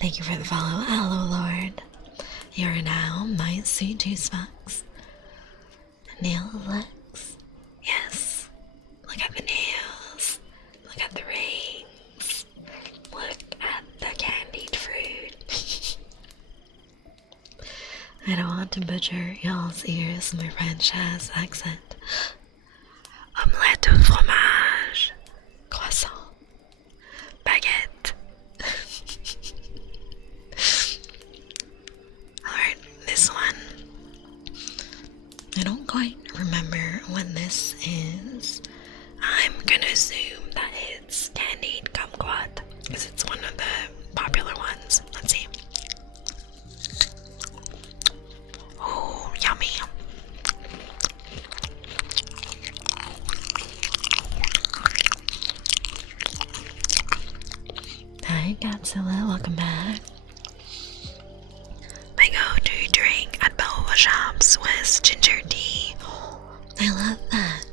Thank you for the follow. Hello, Lord. You're now my sweet juice box. Nail looks. Yes. Look at the nails. Look at the rings. Look at the candied fruit. I don't want to butcher y'all's ears with my French ass accent. Omelette au fromage. Croissant. Baguette. Alright, this one. I don't quite remember when this is. I'm gonna assume that it's candied kumquat, because it's one of the popular ones. Let's see. Oh, yummy. Hi, Godzilla, welcome back. My go-to drink at boba shops was ginger tea. I love that.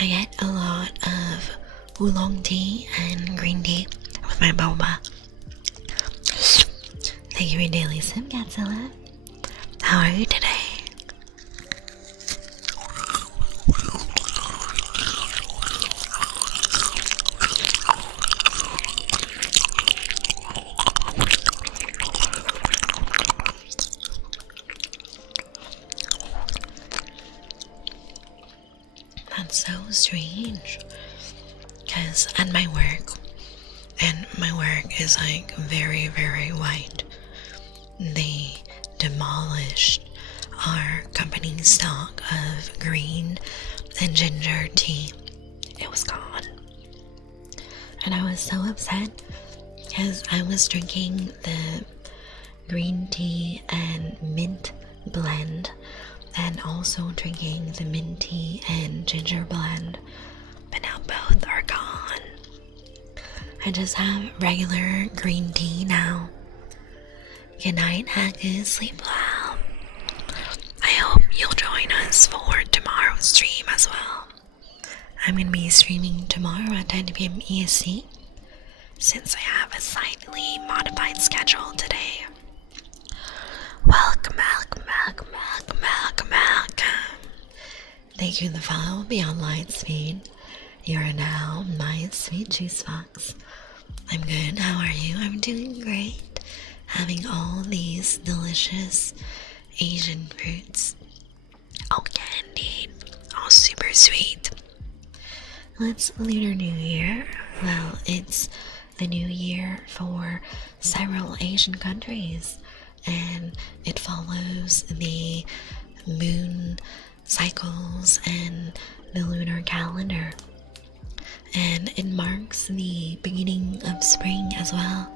I get a lot of oolong tea and green tea with my boba. Thank you for your daily sip, Godzilla. How are you today? That's so strange, because at my work, and my work is like very, very white, they demolished our company stock of green and ginger tea. It was gone. And I was so upset because I was drinking the green tea and mint blend and also drinking the mint tea and ginger blend, but now both are gone. I just have regular green tea now. Good night, Haggis. Sleep well. I hope you'll join us for tomorrow's I'm going to be streaming tomorrow at 10 p.m. EST, since I have a slightly modified schedule today. Welcome. Thank you for the follow. Beyond light speed. You are now my sweet juice box. I'm good. How are you? I'm doing great. Having all these delicious Asian fruits. Oh yeah, indeed. All super sweet. It's Lunar New Year. Well, it's the new year for several Asian countries, and it follows the moon cycles and the lunar calendar, and it marks the beginning of spring as well.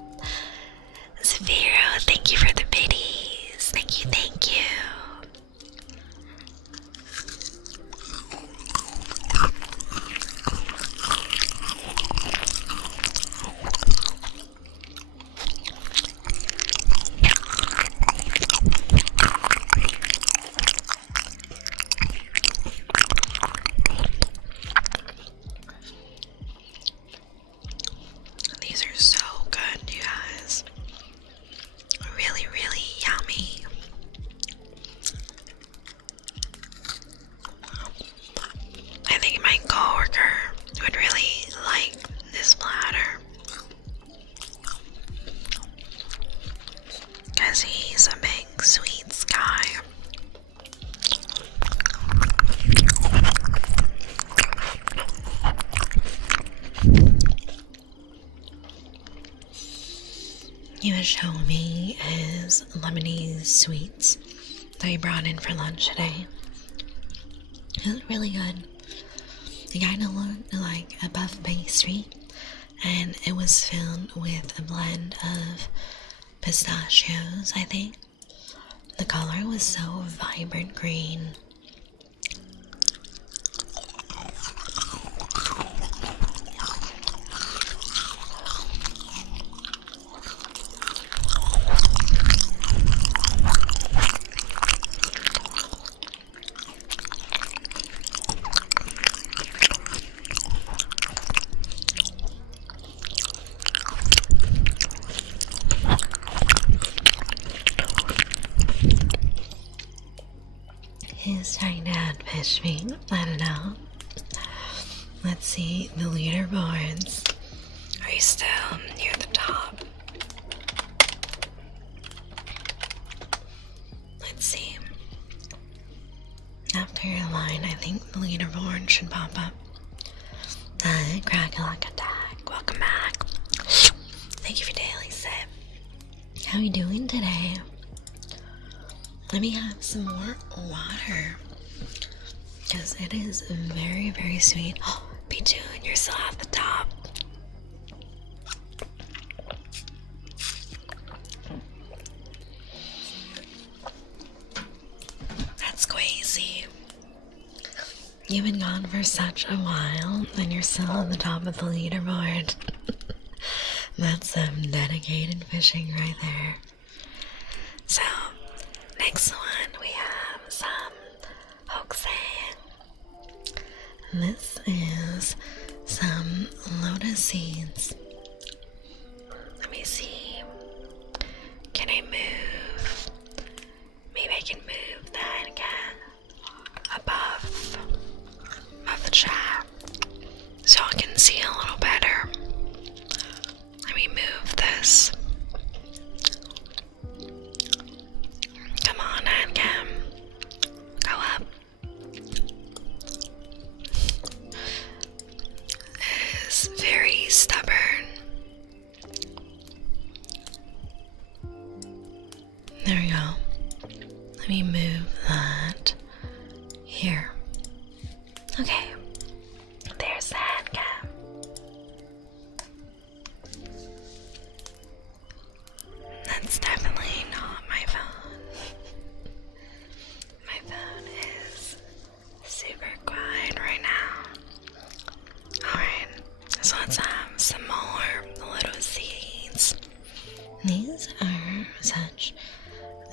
Severo, thank you for the biddies. Thank you. These are so good, you guys. Really, really yummy. I think my coworker would really like this platter, because he's a big sweets guy. He was showing me his lemonade sweets that he brought in for lunch today. It was really good. It kind of looked like a buff pastry, and it was filled with a blend of pistachios, I think. The color was so vibrant green. He's trying to catfish me. I don't know. Let's see the leaderboards. Are you still near the top? Let's see. After your line, I think the leaderboard should pop up. Crackalack attack. Welcome back. Thank you for daily sip. How are you doing today? Let me have some more water, because it is very, very sweet. Oh, Pichu, and you're still at the top. That's crazy. You've been gone for such a while, and you're still on the top of the leaderboard. That's some dedicated fishing right there. So, next one, we have some hoaxing. This is some lotus seeds. Let me see. Can I move? Maybe I can move that again above the chat, so I can see a little better. Let me move this. Come on, Adcam. Go up. It is very stubborn. There we go. Let me move that here. Okay. There's the Adcam. That's definitely not my phone. My phone is super quiet right now. Alright, so let's have some more little seeds. These are such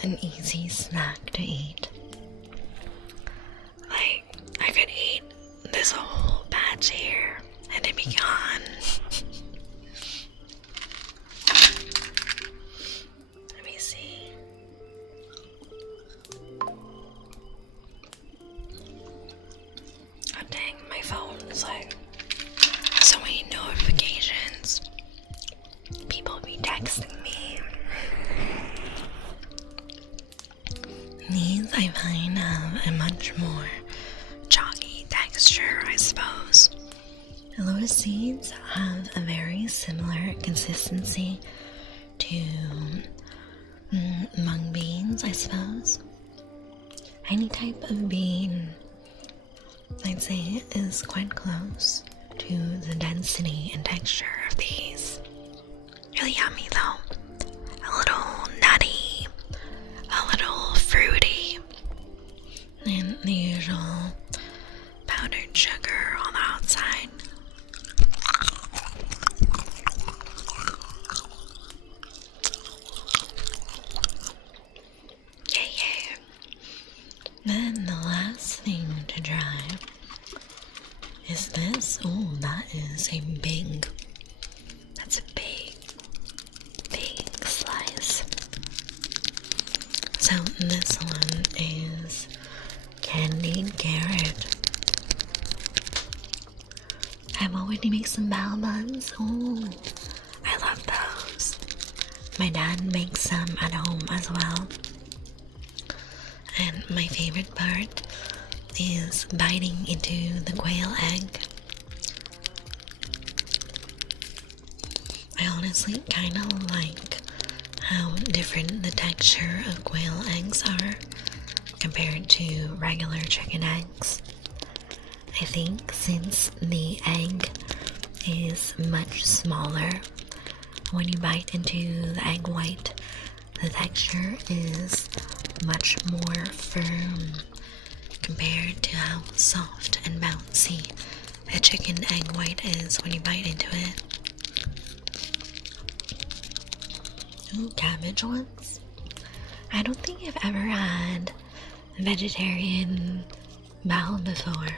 an easy snack to eat. Like, I could eat this whole batch texture, I suppose. Lotus seeds have a very similar consistency to mung beans, I suppose. Any type of bean, I'd say, is quite close to the density and texture of these. Really yummy though. A little nutty, a little fruity, and the usual powdered sugar on the outside. Yeah. Then the last thing to try is this. Oh, that is a big, that's a big slice. So this one is candied carrot. I've already made some bao buns. Oh, I love those. My dad makes some at home as well. And my favorite part is biting into the quail egg. I honestly kind of like how different the texture of quail eggs are compared to regular chicken eggs. I think since the egg is much smaller, when you bite into the egg white, the texture is much more firm compared to how soft and bouncy a chicken egg white is when you bite into it. Ooh, cabbage ones. I don't think I've ever had vegetarian bao before.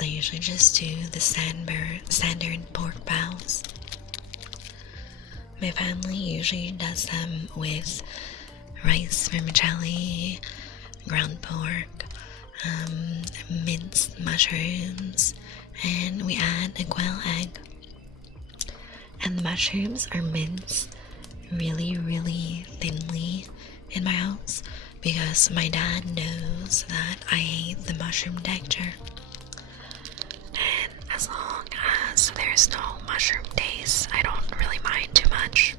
I usually just do the standard pork baos. My family usually does them with rice vermicelli, ground pork, minced mushrooms, and we add a quail egg. And the mushrooms are minced really, really thinly in my house because my dad knows that I hate the mushroom texture. And as long as there's no mushroom taste, I don't really mind too much.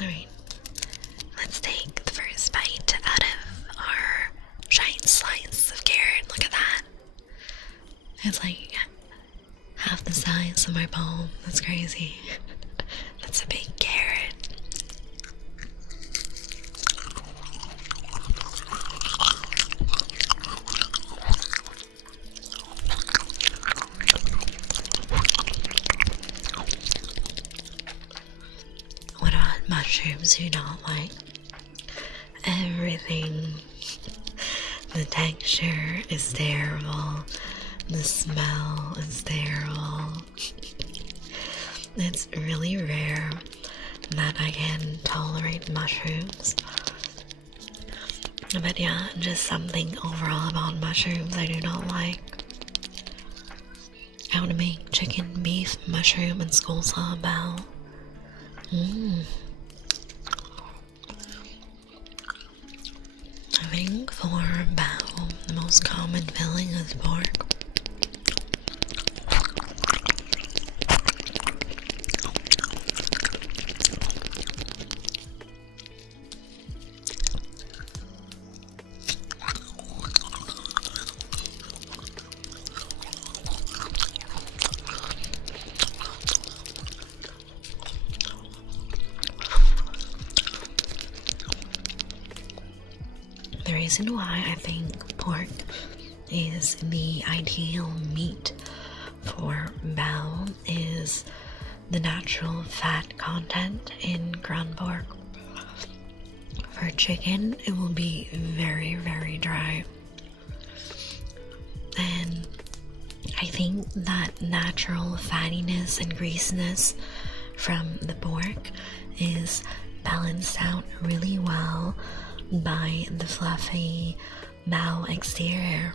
Alright, let's take the first bite out of our giant slice of carrot. Look at that. It's like half the size of my palm. That's crazy. That's a big carrot. What about mushrooms you don't like? Everything. The texture is terrible. The smell is terrible. It's really rare that I can tolerate mushrooms. But yeah, just something overall about mushrooms I do not like. I want to make chicken, beef, mushroom, and coleslaw bao. I think for bao, the most common filling is pork. The reason why I think pork is the ideal meat for bao is the natural fat content in ground pork. For chicken, it will be very, very dry. And I think that natural fattiness and greasiness from the pork is balanced out really well by the fluffy bao exterior.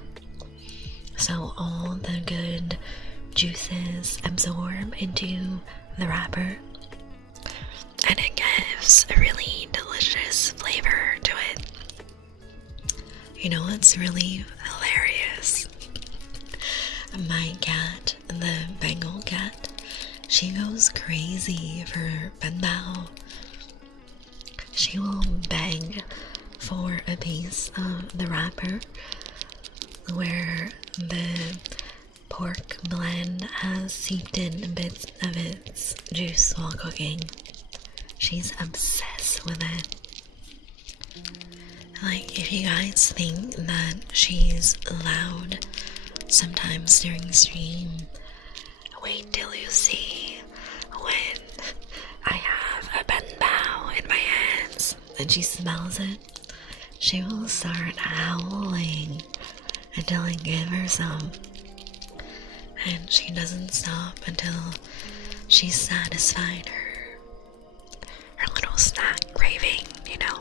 So all the good juices absorb into the wrapper, and it gives a really delicious flavor to it. You know what's really hilarious? My cat, the Bengal cat, she goes crazy for banbao. She will beg for a piece of the wrapper where the pork blend has seeped in bits of its juice while cooking. She's obsessed with it. Like, if you guys think that she's loud sometimes during stream, wait till you see when I have a banbao in my hands and she smells it. She will start howling until I give her some. And she doesn't stop until she's satisfied her little snack craving, you know.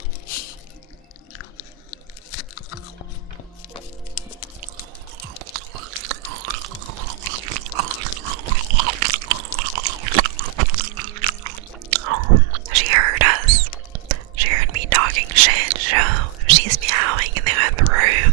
She heard us. She heard me talking shit, so she's meowing in the other room.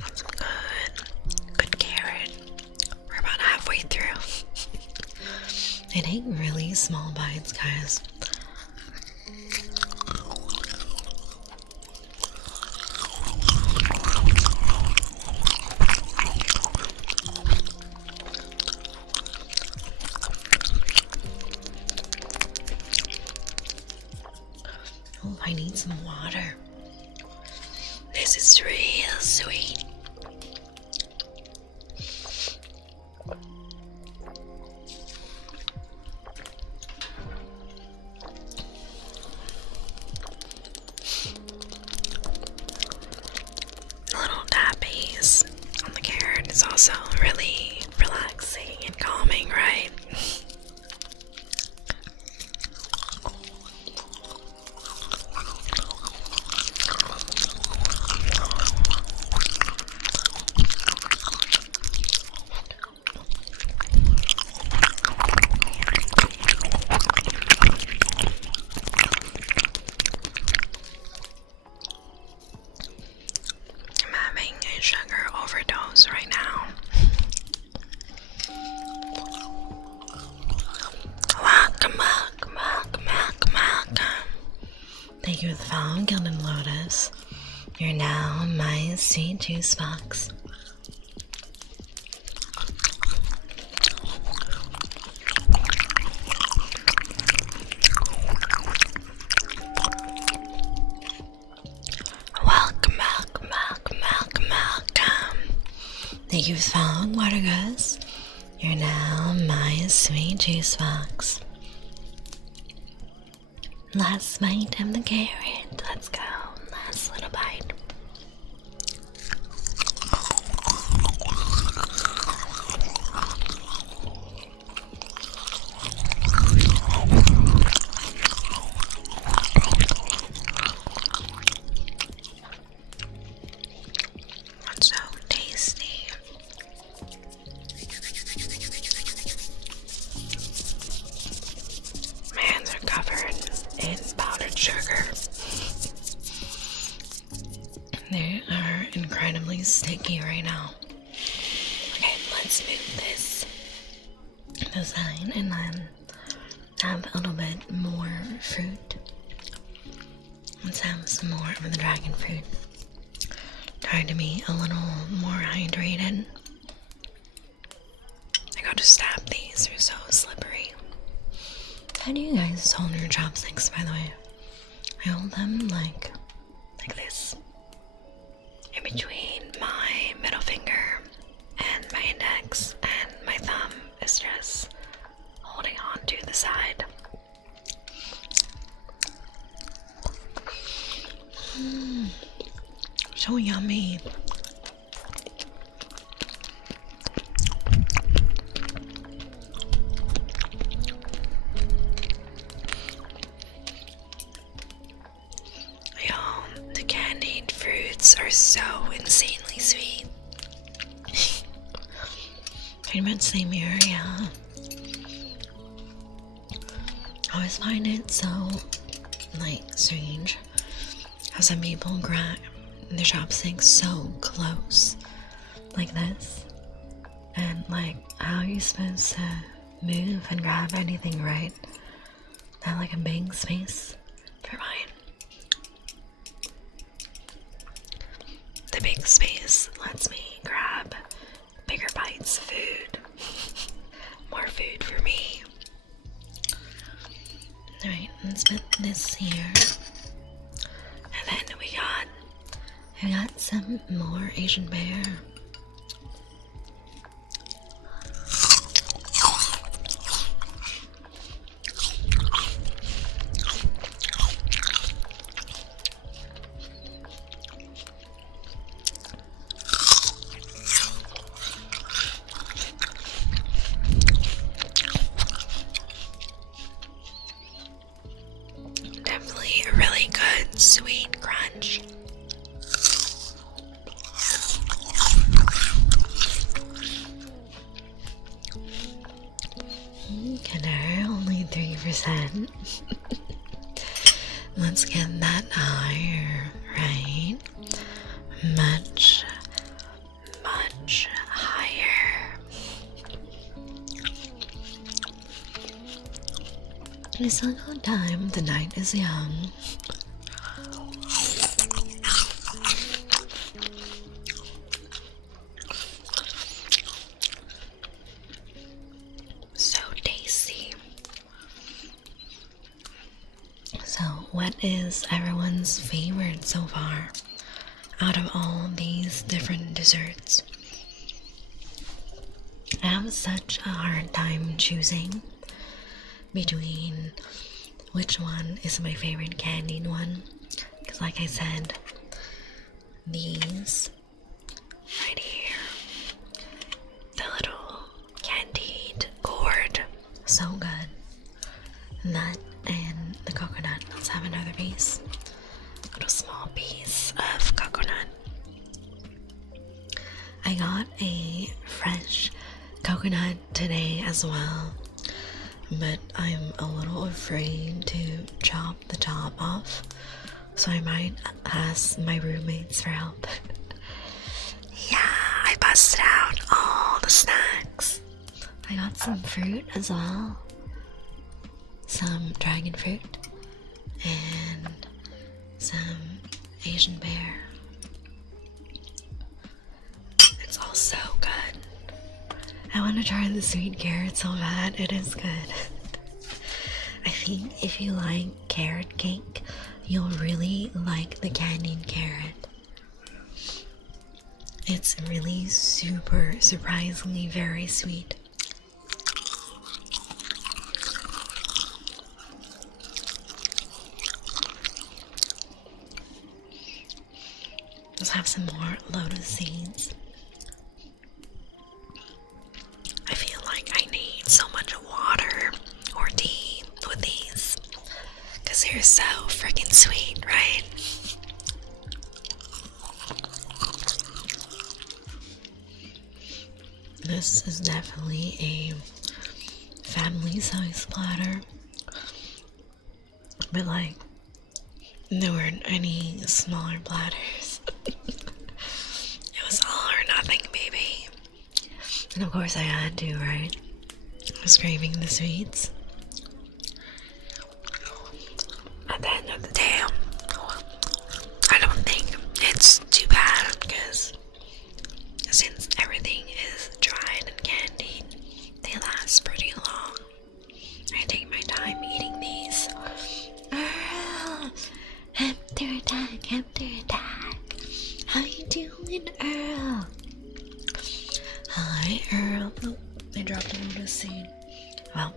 That's good carrot. We're about halfway through. I take really small bites, guys. Oh, I need some water. This is real sweet. Little tappies on the carrot is also really relaxing and calming, right? I'm having a sugar overdose right now. Welcome. Thank you for the follow, Gilded Lotus. You're now my sweet juice box. Welcome. Thank you for following Watergus. You're now my sweet juice box. Last bite of the carrot. Let's go. Last little bite. It's so tasty. My hands are covered in powdered sugar. They are incredibly sticky right now. Okay, let's move this aside and then have a little bit more fruit. Let's have some more of the dragon fruit. Try to be a little more hydrated. I gotta stab these, they're so slippery. How do you guys hold your chopsticks, by the way? I hold them like this. In between my middle finger and my index, and my thumb is just holding on to the side. So yummy. Yo, the candied fruits are so insanely sweet. Pretty much same area. I always find it so, like, strange how some people grab their chopsticks so close, like this. And, like, how are you supposed to move and grab anything, right? I have, like, a big space for mine. The big space lets me grab bigger bites of food. More food for me. Alright, let's put this here. And then we got some more Asian bear. Definitely a really good sweet crunch. Consider only 3%. Let's get that higher, right? Much higher. We still got time, the night is young. So tasty. So, what is everyone's favorite so far out of all these different desserts? I have such a hard time choosing between which one is my favorite candied one, because like I said, these right here, the little candied gourd, so good. That and the coconut. Let's have another piece. A little small piece of coconut. I got a fresh coconut today as well, but I'm a little afraid to chop the top off, so I might ask my roommates for help. Yeah, I busted out all the snacks. I got some fruit as well, some dragon fruit, and some Asian pear. It's all so good. I want to try the sweet carrot so bad. It is good. I think if you like carrot cake, you'll really like the candied carrot. It's really super, surprisingly very sweet. Let's have some more lotus seeds. I feel like I need so much water or tea with these, because they're so freaking sweet, right? This is definitely a family size platter, but like, there weren't any smaller platters. It was all or nothing, baby. And of course I had to, right? I was craving the sweets. At the end of the day, I don't think it's too bad, because since everything is dried and candied, they last pretty long. I take my time eating these. Hamster attack, hamster attack. How you doing, Earl? Hi, Earl. Oh, I dropped a lotus seed. Well,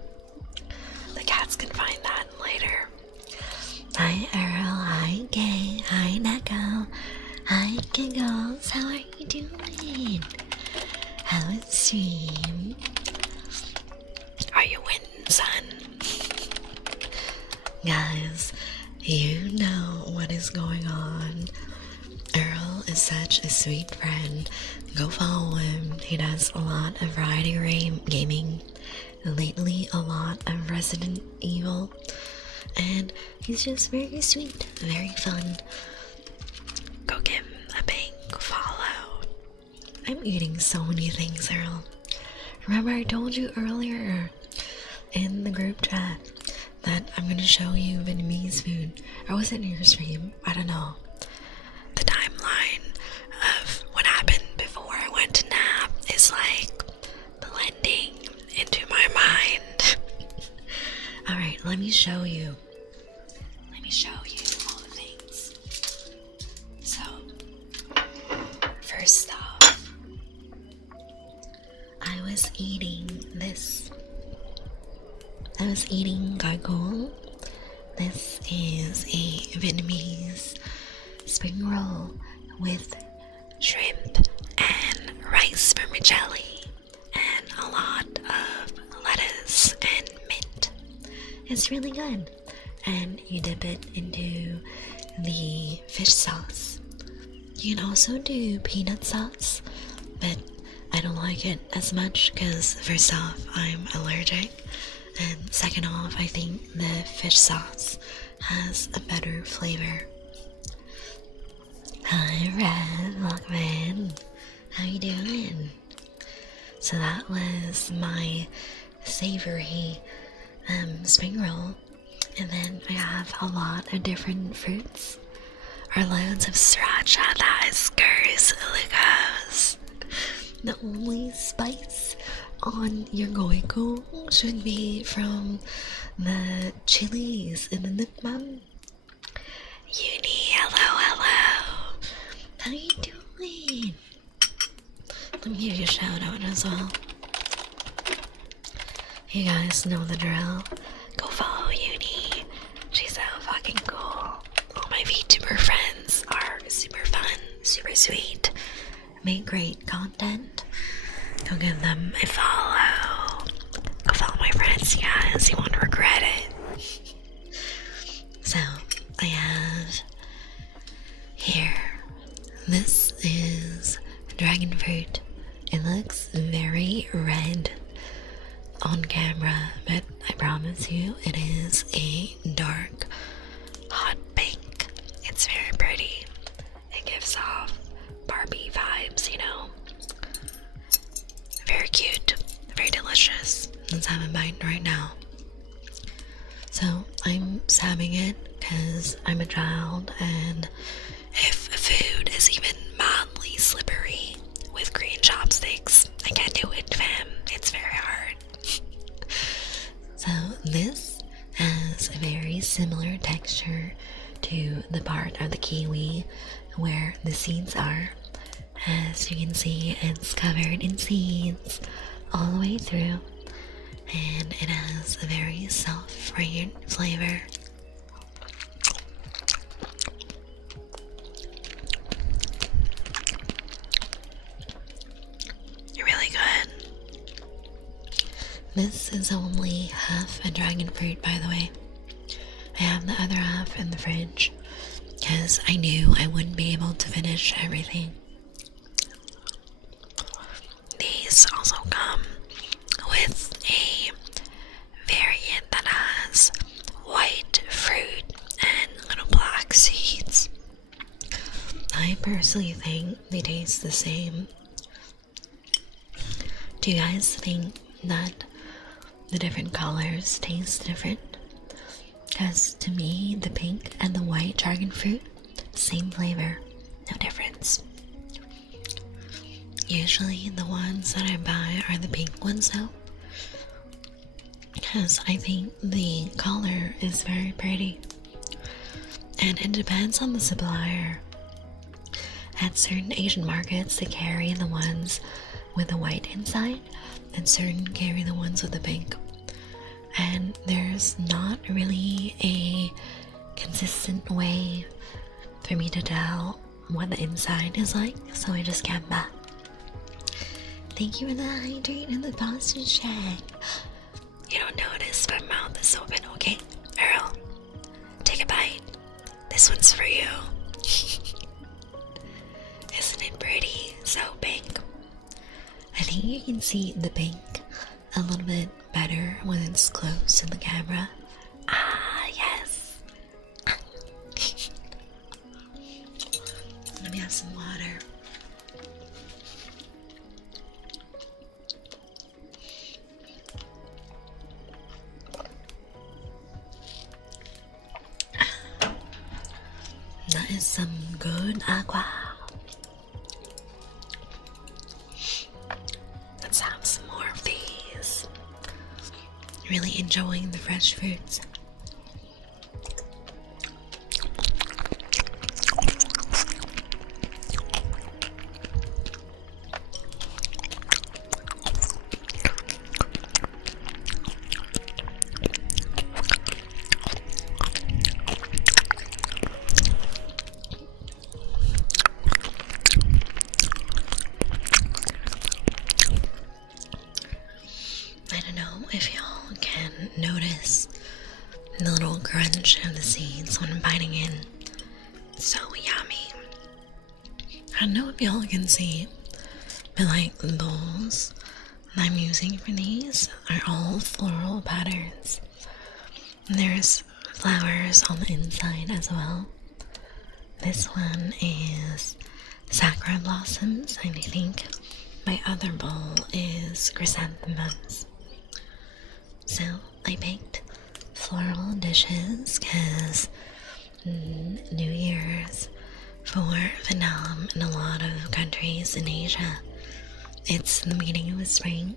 the cats can find that later. Hi, Earl. Hi, Gay. Hi, Neko. Hi, Giggles. How are you doing? How is stream? Are you winning, son? Guys, you know what is going on. Earl is such a sweet friend. Go follow him. He does a lot of variety gaming. Lately, a lot of Resident Evil. And he's just very sweet, very fun. Go give him a big follow. I'm eating so many things, Earl. Remember I told you earlier in the group chat that I'm gonna show you Vietnamese food. Or was it in your stream? I don't know. The timeline of what happened before I went to nap is like blending into my mind. Alright, let me show you. Let me show you all the things. So, first off, I was eating this. I was eating gargol. This is a Vietnamese spring roll with shrimp and rice vermicelli and a lot of lettuce and mint. It's really good. And you dip it into the fish sauce. You can also do peanut sauce, but I don't like it as much because first off, I'm allergic. And second off, I think the fish sauce has a better flavor. Hi Red, welcome in. How you doing? So that was my savory spring roll. And then I have a lot of different fruits. Or loads of sriracha, that is curse, Lucas. The only spice on your goiko should be from the chilies in the nukman. Uni, hello. How you doing? Let me give you a shout out as well. You guys know the drill. Go follow Uni. She's so fucking cool. All my VTuber friends are super fun, super sweet, make great content. Go give them a follow. Go follow my friends, guys. You won't regret it. So, I have here. This is dragon fruit. It looks very red on camera, but I promise you it is a dark, hot pink. It's very pretty. It gives off Barbie vibes, you know. Very cute, very delicious. Let's have a bite right now. So I'm stabbing it because I'm a child, and if food is even mildly slippery with green chopsticks, I can't do it, fam. It's very hard. So this has a very similar texture to the part of the kiwi where the seeds are. As you can see, it's covered in seeds all the way through, and it has a very soft, fragrant flavor. You're really good. This is only half a dragon fruit, by the way. I have the other half in the fridge because I knew I wouldn't be able to finish everything. These also come with a variant that has white fruit and little black seeds. I personally think they taste the same. Do you guys think that the different colors taste different? Because to me, the pink and the white dragon fruit, same flavor, no difference. Usually the ones that I buy are the pink ones though, because I think the color is very pretty. And it depends on the supplier. At certain Asian markets, they carry the ones with the white inside, and certain carry the ones with the pink. And there's not really a consistent way for me to tell what the inside is like, so I just kept that. Thank you for the hydrate and the Boston check. You don't notice, but my mouth is open, okay? Earl, take a bite. This one's for you. so pink. I think you can see the pink a little bit better when it's close to the camera. Ah, yes. Let me have some water. That is some good agua. Let's have some more of these. Really enjoying the fresh fruits. I don't know if y'all can notice the little crunch of the seeds when I'm biting in. It's so yummy. I don't know if y'all can see, but like the bowls that I'm using for these are all floral patterns. And there's flowers on the inside as well. This one is sakura blossoms, and I think my other bowl is chrysanthemums. So I baked floral dishes because New Year's for Vietnam and a lot of countries in Asia, it's the beginning of the spring,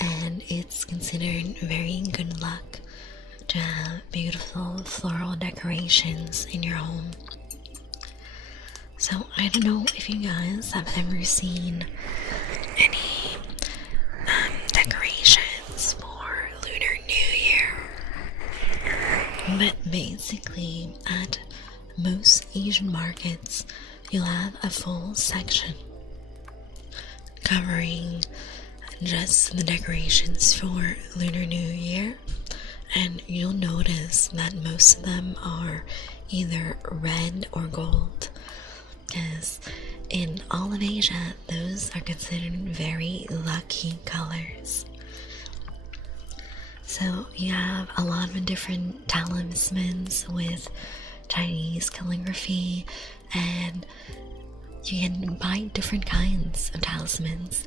and it's considered very good luck to have beautiful floral decorations in your home. So I don't know if you guys have ever seen any decorations for Lunar New Year, but basically at most Asian markets you'll have a full section covering just the decorations for Lunar New Year, and you'll notice that most of them are either red or gold, because in all of Asia those are considered very lucky colors. So you have a lot of different talismans with Chinese calligraphy, and you can buy different kinds of talismans.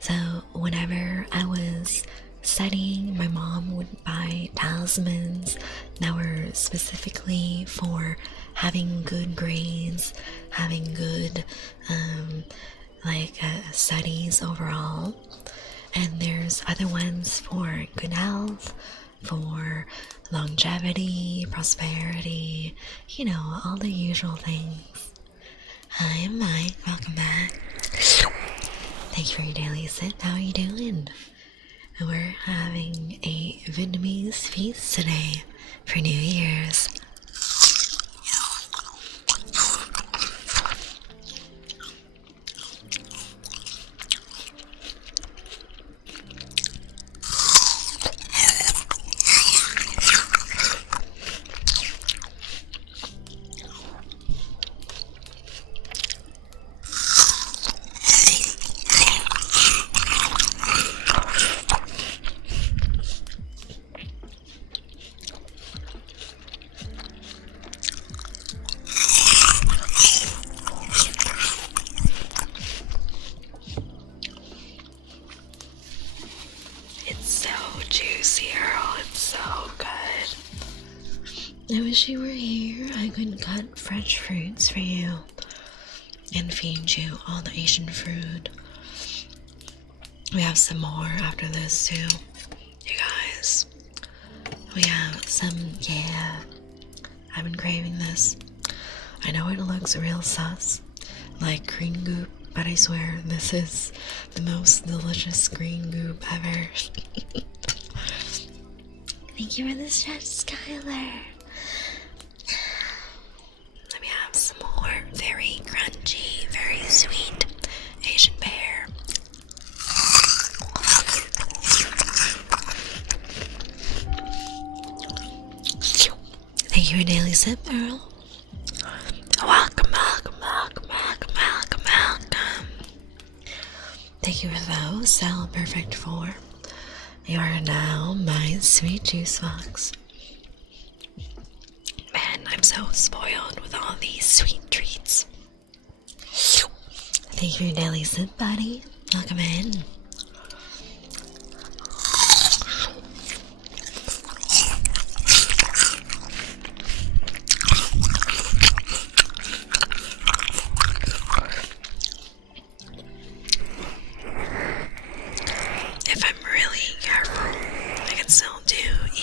So whenever I was studying, my mom would buy talismans that were specifically for having good grades, having good studies overall. And there's other ones for good health, for longevity, prosperity, you know, all the usual things. Hi, I'm Mike. Welcome back. Thank you for your daily sip. How are you doing? We're having a Vietnamese feast today for New Year's. I wish you were here. I could cut fresh fruits for you and feed you all the Asian food. We have some more after this too, you guys. We have some, yeah, I've been craving this. I know it looks real sus, like green goop, but I swear this is the most delicious green goop ever. Thank you for the stretch, Skylar. Let me have some more very crunchy, very sweet Asian pear. Thank you for daily sip, Earl. Welcome, welcome, welcome, welcome, welcome, welcome. Thank you for those, Cell Perfect 4. You are now my sweet juice box. Man, I'm so spoiled with all these sweet treats. Thank you for your daily sip, buddy. Welcome in. If I'm really careful, I can still do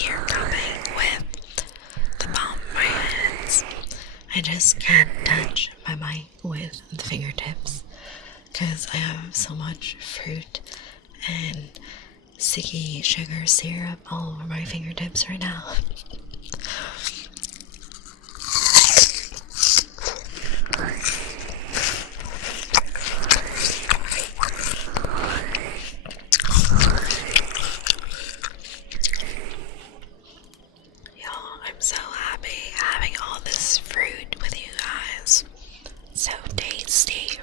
ear cupping with the palm of my hands. I just can't touch my mic with the fingertips because I have so much fruit and sticky sugar syrup all over my fingertips right now. I'm so happy having all this fruit with you guys. So tasty.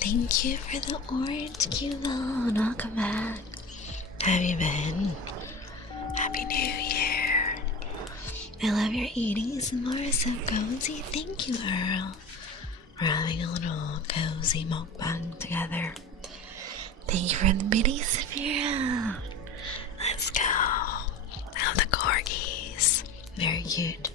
Thank you for the orange coupon. Welcome back. How have you been? Happy New Year. I love your eating some more so cozy. Thank you, Earl. We're having a little cozy mukbang together. Thank you for the mini Saphira. Let's go. Now the corgis. Very cute.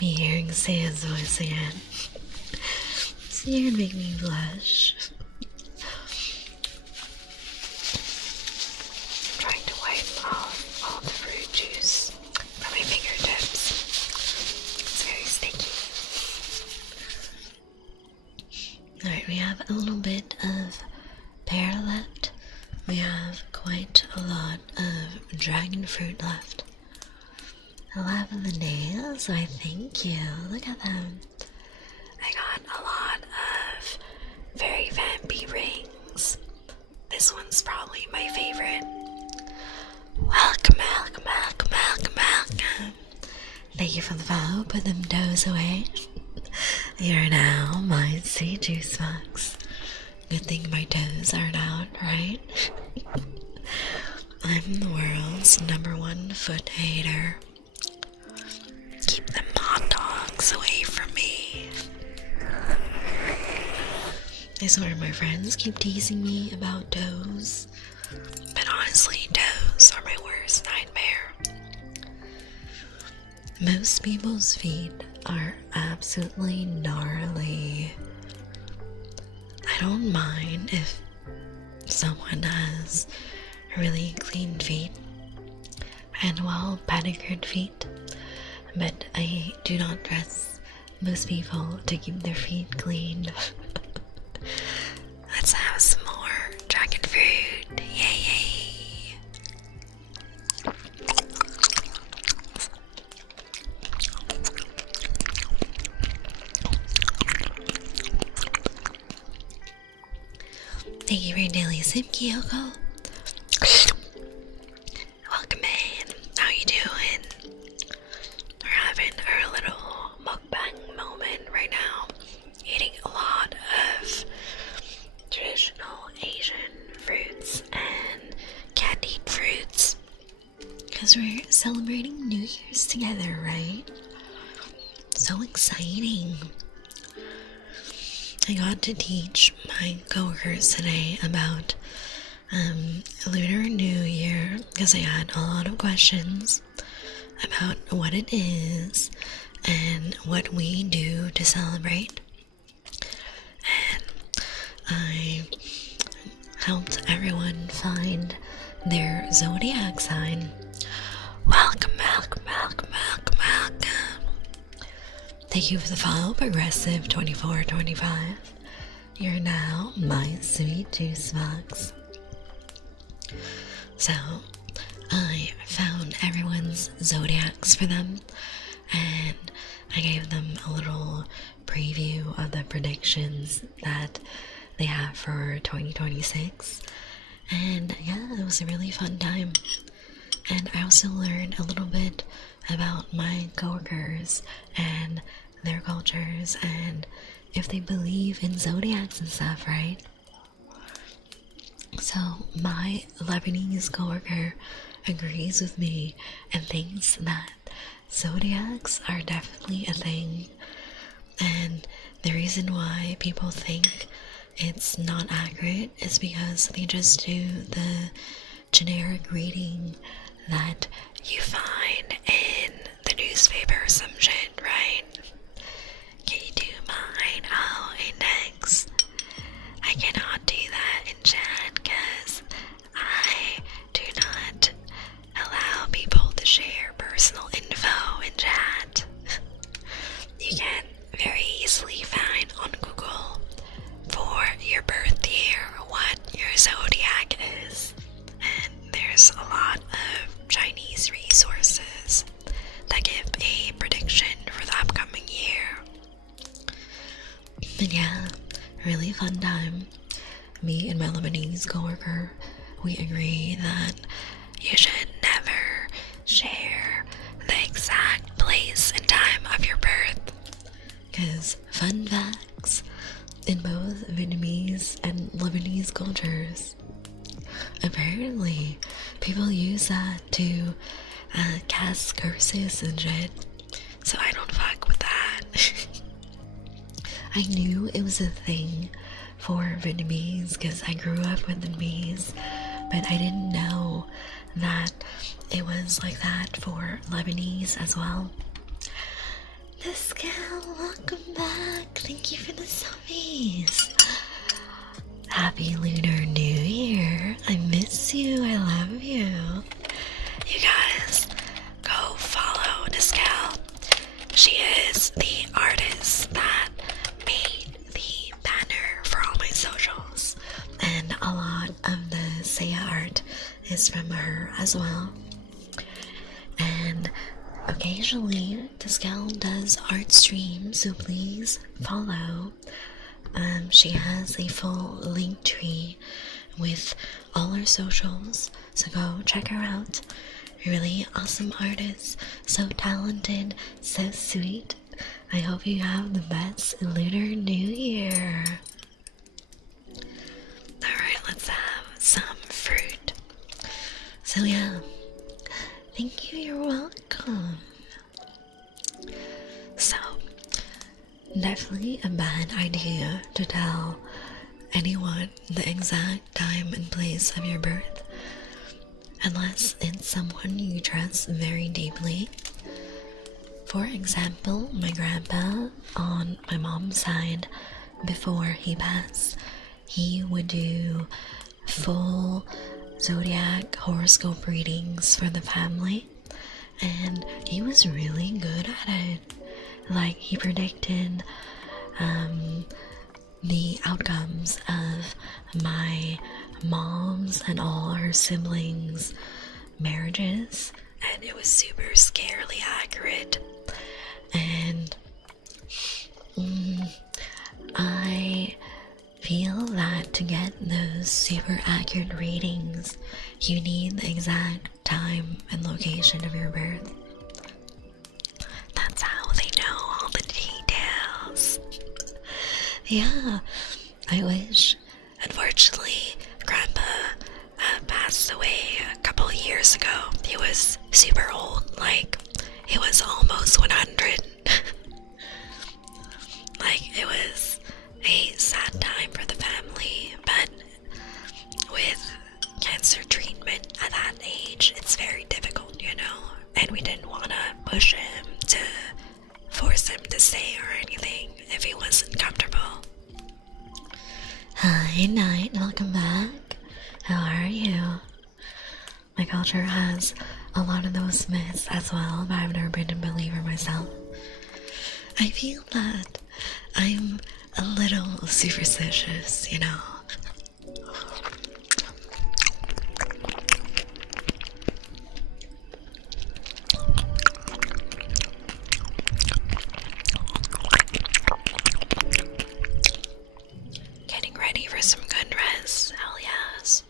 Me hearing Sam's voice again. So you're gonna make me blush. I'm trying to wipe off all the fruit juice from my fingertips. It's very sticky. Alright, we have a little bit of pear left. We have quite a lot of dragon fruit left. 11 days, so I thank you. Look at them. I got a lot of very vampy rings. This one's probably my favorite. Welcome, welcome, welcome, welcome, welcome. Thank you for the follow. Put them toes away. You're now my sweet juice box. Good thing my toes aren't out, right? I'm the world's #1 foot hater. Keep them hot dogs away from me. I swear my friends keep teasing me about toes, but honestly, toes are my worst nightmare. Most people's feet are absolutely gnarly. I don't mind if someone has really clean feet and well pedicured feet, but I do not trust most people to keep their feet clean. Let's have some more dragon fruit. Yay, yay. Thank you for your daily sip, Kyoko. Welcome in. How you doing? We're having our little mukbang moment right now. Eating a lot of traditional Asian fruits and candied fruits. Because we're celebrating New Year's together, right? So exciting. I got to teach my coworkers today about Lunar New Year because I had a lot of questions about what it is and what we do to celebrate. And I helped everyone find their zodiac sign. Welcome, welcome, welcome, Thank you for the follow, Progressive2425. You're now my sweet juice box. So, I found everyone's zodiacs for them, and I gave them a little preview of the predictions that they have for 2026. And yeah, it was a really fun time. And I also learned a little bit about my coworkers and their cultures and if they believe in zodiacs and stuff, right? So my Lebanese coworker agrees with me and thinks that zodiacs are definitely a thing. And the reason why people think it's not accurate is because they just do the generic reading that you find in the newspaper or some shit, right? Can you do mine? Oh, index. I cannot do that in chat because I do not allow people to share personal info in chat. You can very easily find on Google for your birth year what your zodiac is, and there's a lot of Chinese resources that give a prediction for the upcoming year. But yeah, really fun time. Me and my Lebanese coworker, we agree that you should never share the exact place and time of your birth. Because fun facts, in both Vietnamese and Lebanese cultures, apparently people use that to cast curses and shit. So I don't fuck with that. I knew it was a thing for Vietnamese because I grew up with Vietnamese, but I didn't know that it was like that for Lebanese as well. This girl, welcome back. Thank you for the subbies. Happy Lunar New Year. I miss you. I love you. You guys, go follow this gal. She is the artist that made the banner for all my socials, and a lot of the Seiya art is from her as well. And occasionally this gal does art streams, so please follow. She has a full link tree with all her socials, so go check her out. Really awesome artist, so talented, so sweet. I hope you have the best Lunar New Year. Alright, let's have some fruit. So yeah, thank you, you're welcome. So, definitely a bad idea to tell anyone the exact time and place of your birth, unless it's someone you trust very deeply. For example, my grandpa on my mom's side, before he passed, he would do full zodiac horoscope readings for the family, and he was really good at it. Like, he predicted the outcomes of my mom's and all her siblings' marriages, and it was super scarily accurate. And I feel that to get those super accurate readings, you need the exact time and location of your birth. That's how they know all the details. Yeah, I wish. Unfortunately, Grandpa passed away a couple of years ago. He was super old, like, he was almost 100. Like, it was a sad time for the family, but with cancer treatment at that age, it's very difficult, you know, and we didn't want to push him to force him to stay or anything if he wasn't comfortable. Hi, Night, welcome back. How are you? My culture has a lot of those myths as well, but I've never been a believer myself. I feel that I'm a little superstitious, you know. Getting ready for some good rest. Hell yes.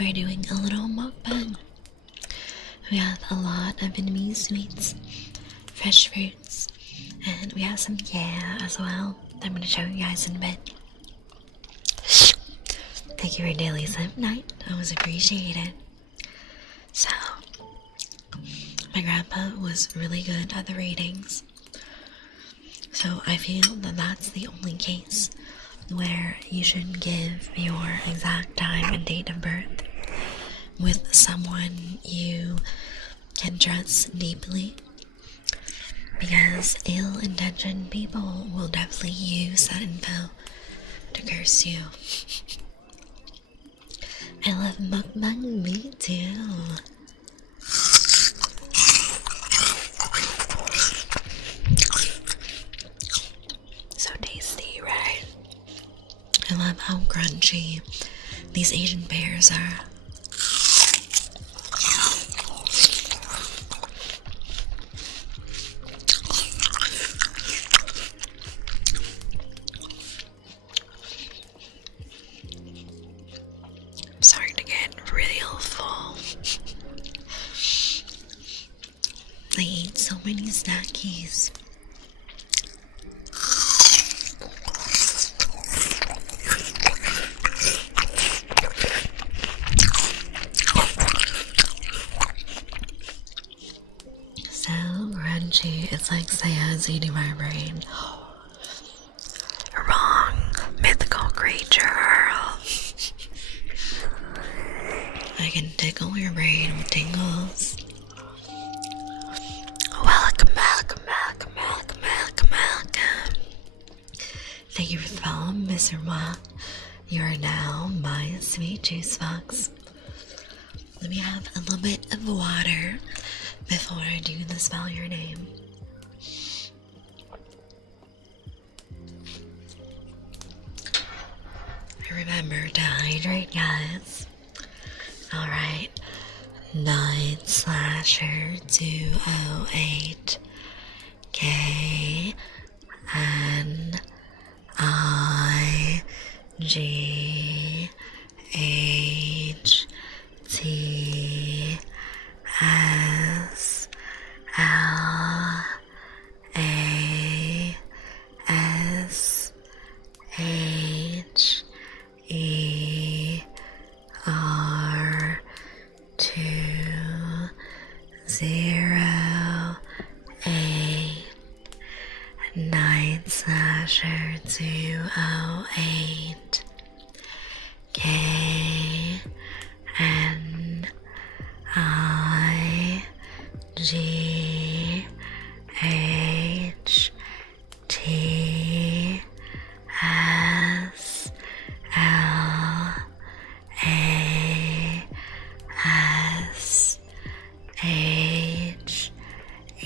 We're doing a little mukbang. We have a lot of Vietnamese sweets, fresh fruits, and we have some yeah as well. I'm going to show you guys in a bit. Thank you for daily sip night. I was appreciated. So, my grandpa was really good at the readings. So I feel that that's the only case where you should give your exact time and date of birth with someone you can trust deeply, because ill-intentioned people will definitely use that info to curse you. I love mukbang, me too. So tasty, right? I love how crunchy these Asian pears are. I'm starting to get real full. I ate so many snackies. So crunchy, it's like Saya's eating my brain. Wrong, mythical creature. I can tickle your brain with tingles. Welcome, welcome, welcome, welcome, welcome, welcome. Thank you for the follow, Mr. Watt. You are now my sweet juice box. Let me have a little bit of water before I do the spell your name. Remember to hydrate, guys. Alright. Night Slasher 208 K N I G H T S L A S H E R 208 Night Slasher 208 K N I G H T S L A S H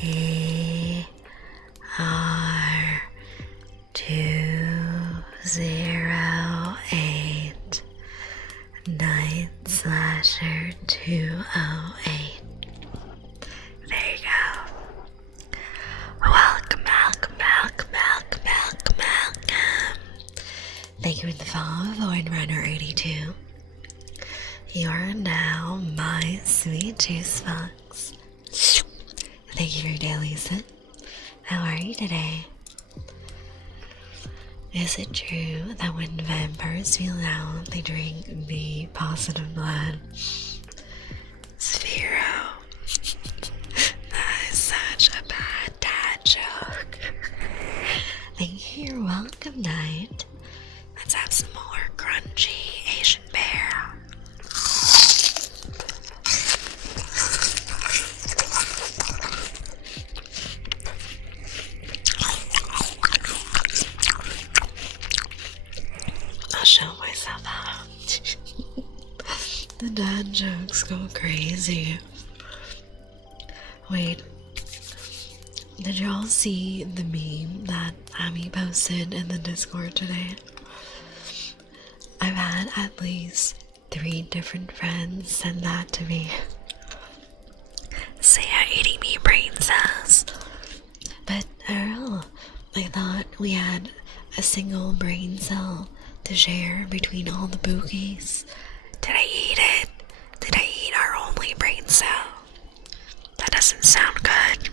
E R 208 Night Slasher 208. There you go. Welcome, welcome, welcome, welcome, welcome, welcome. Thank you for the follow, Void Runner 82. You are now my sweet juice box. Thank you for your daily sip. How are you today? Is it true that when vampires feel down, they drink the positive blood? Sphero. That is such a bad dad joke. Thank you, you're welcome, Night. Let's have some more crunchy Asian pear. I'll show myself out. The dad jokes go crazy. Wait, Did y'all see the meme that Amy posted in the Discord today? I've had at least 3 different friends send that to me. Say you're eating me brain cells. But Earl, I thought we had a single brain cell to share between all the boogies. Did I eat it? Did I eat our only brain cell? That doesn't sound good.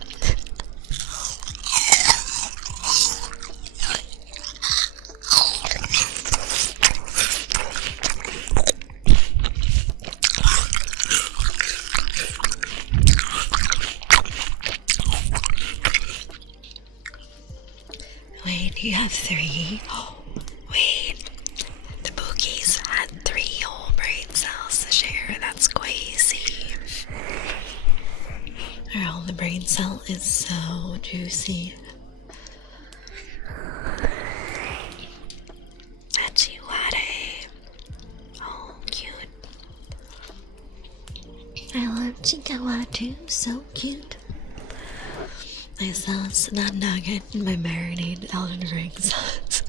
Wait, you have 3? Oh, wait. The bookies had 3 whole brain cells to share. That's crazy. Earl, the brain cell is so juicy. Achiware. Oh, cute. I love Chikawa too. So cute. I sauce that nugget in my marinated Elden Ring sauce.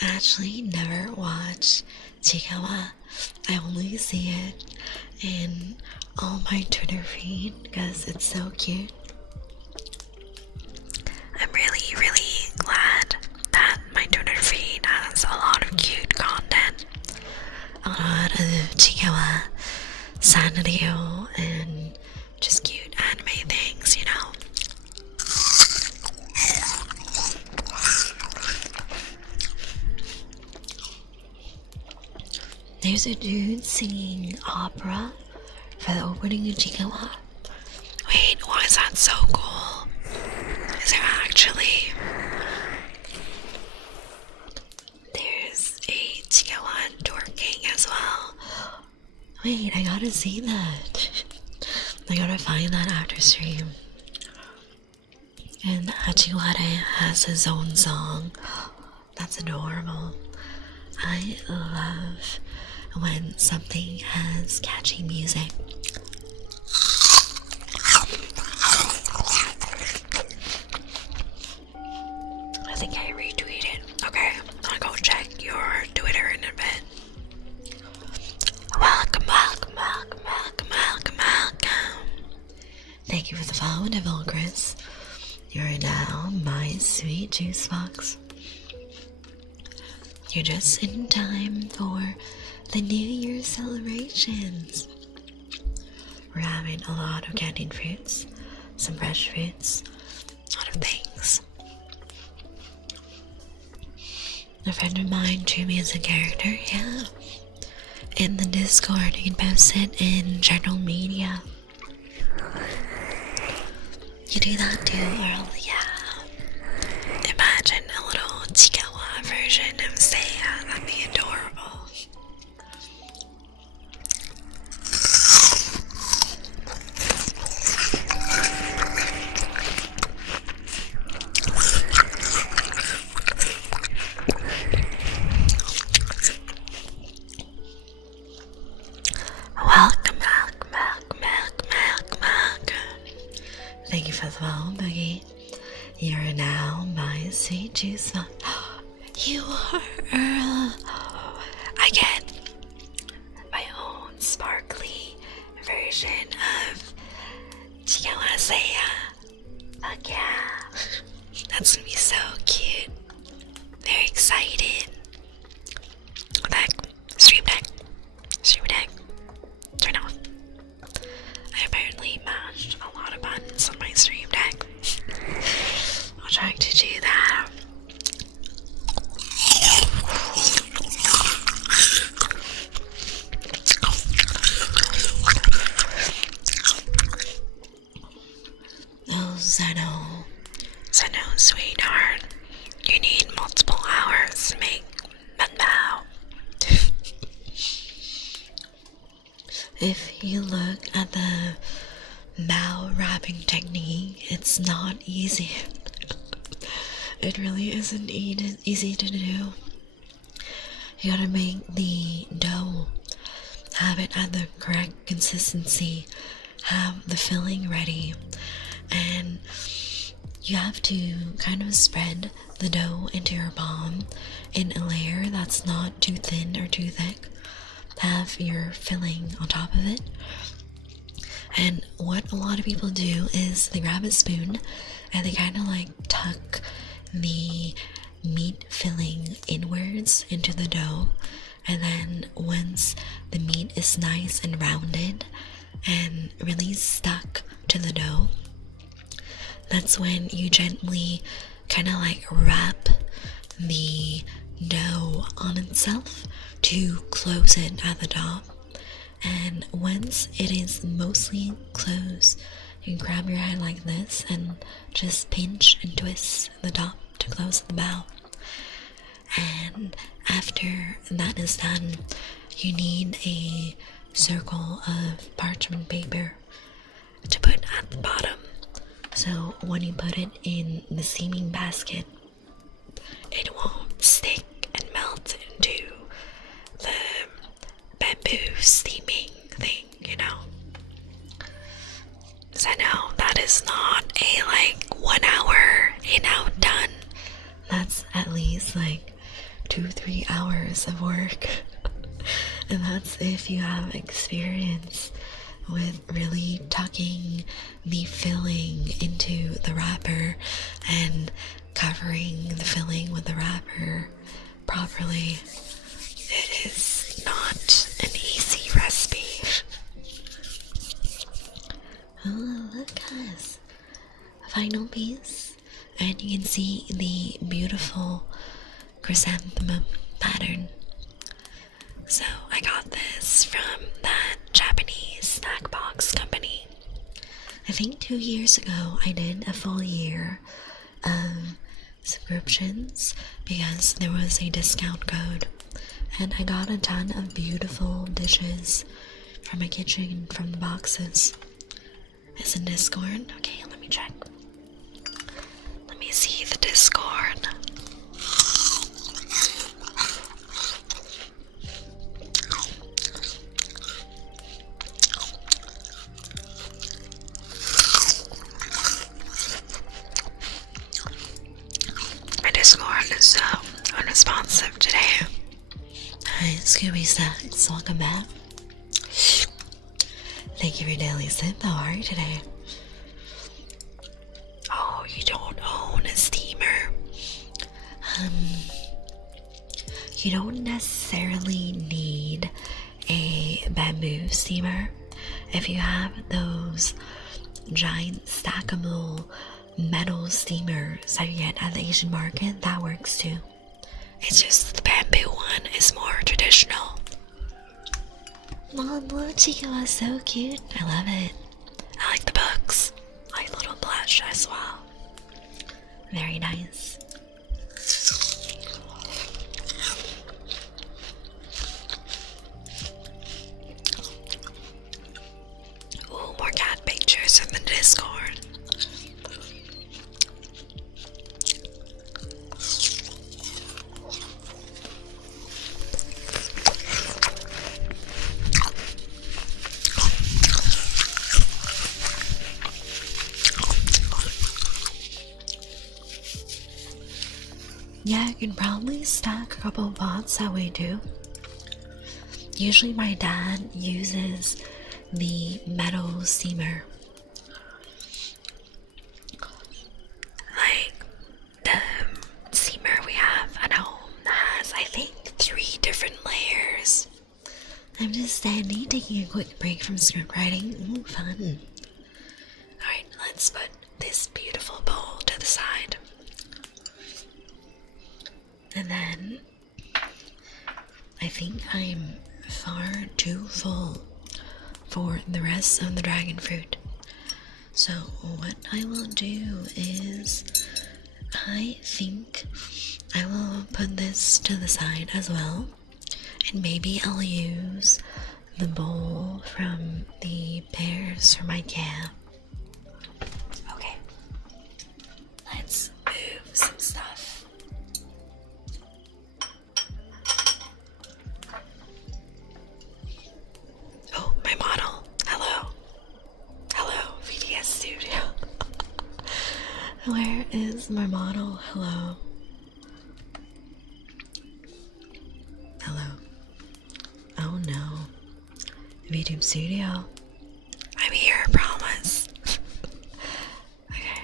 I actually never watch Chikawa. I only see it in all my Twitter feed because it's so cute. I'm really, really glad that my Twitter feed has a lot of cute content. A lot of Chikawa, Sanrio, and just cute anime things, you know. There's a dude singing opera for the opening of Chikawa. Wait, why is that so cool? Is there actually? There's a Chikawa twerking as well. Wait, I gotta see that. I gotta find that after stream. And Hachiware has his own song. That's adorable. I love when something has catchy music. I think I retweeted. Okay, I'll go check your Twitter in a bit. Welcome, welcome, welcome, welcome, welcome, welcome. Thank you for the follow, Devil Chris. You're now my sweet juice box. You're just in time for the New Year celebrations. We're having a lot of candied fruits, some fresh fruits, a lot of things. A friend of mine drew me as a character, yeah. In the Discord, you can post it in general media. You do that too, Earl, yeah. Imagine a little Chikawa version of Seiya, that'd be adorable. Welcome, welcome, welcome, welcome, welcome, welcome. Thank you for the follow, Boogie. You're now my sweet juice box. You are Earl. I get my own sparkly version of Chikawa Seiya. Fuck yeah. That's gonna be so cute. Very excited. Deck. Stream deck. Stream deck. Turn off. I apparently mashed a lot of buttons on my stream deck. I'll try to do that. Oh, Zeno. Zeno, sweetheart. You need multiple hours to make Manmao. If you look at the Mao wrapping technique, it's not easy. It really isn't easy to do. You gotta make the dough, have it at the correct consistency, have the filling ready, and you have to kind of spread the dough into your palm in a layer that's not too thin or too thick. Have your filling on top of it. And what a lot of people do is they grab a spoon and they kind of like tuck the meat filling inwards into the dough, and then once the meat is nice and rounded and really stuck to the dough, that's when you gently kind of like wrap the dough on itself to close it at the top. And once it is mostly closed, you can grab your hand like this and just pinch and twist the top to close the bow. And after that is done, you need a circle of parchment paper to put at the bottom. So when you put it in the steaming basket, it won't stick and melt into the bamboo steaming thing, you know. So no, that is not a like 1 hour in out done. That's at least like 2-3 hours of work. And that's if you have experience with really tucking the filling into the wrapper and covering the filling with the wrapper properly. It is not an easy recipe. Oh, look guys, final piece, and you can see the beautiful chrysanthemum pattern. So I got this from that Japanese snack box company. I think 2 years ago I did a full year of subscriptions because there was a discount code, and I got a ton of beautiful dishes from my kitchen from the boxes. It's in Discord. Okay, let me check. Let me see the Discord. My Discord is so unresponsive today. Hi, Scooby Snacks. Welcome back. Thank you for your daily sip. How are you today? Oh, you don't own a steamer. You don't necessarily need a bamboo steamer. If you have those giant stackable metal steamers that you get at the Asian market, that works too. It's just the bamboo one is more traditional. Oh, Blue Chica was so cute. I love it. I like the books. I like little blush as well. Very nice. Ooh, more cat pictures in the Discord. Yeah, I can probably stack a couple of pots that way too. Usually my dad uses the metal steamer. Like the steamer we have at home has, I think, 3 different layers. I'm just standing taking a quick break from script writing. Ooh, fun. Alright, let's put this beautiful bowl to the side. And then I think I'm far too full for the rest of the dragon fruit. So what I will do is I think I will put this to the side as well, and maybe I'll use the bowl from the pears for my cat. Okay, let's move some stuff. guys, my model. Hello. Hello. Oh no. VTube Studio. I'm here, I promise. Okay.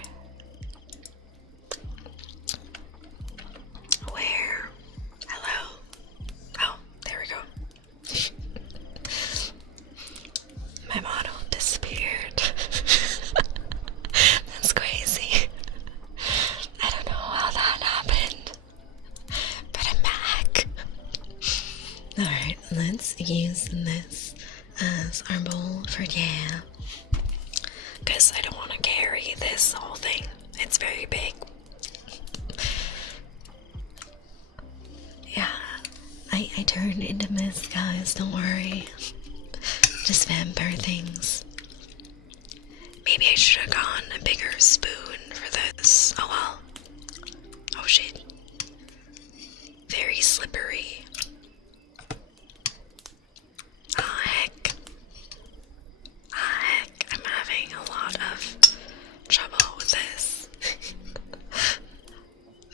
Where? Hello. Oh, there we go. My model disappeared. That's crazy. I don't know how that happened, but I'm back. Alright, let's use this as our bowl for yeah. Because I don't want to carry this whole thing. It's very big. Yeah, I turned into mist, guys. Don't worry. Just vampire things. Maybe I should have gone a bigger spoon for this. Oh well. Oh shit. Very slippery. Ah heck. Ah heck. I'm having a lot of trouble with this.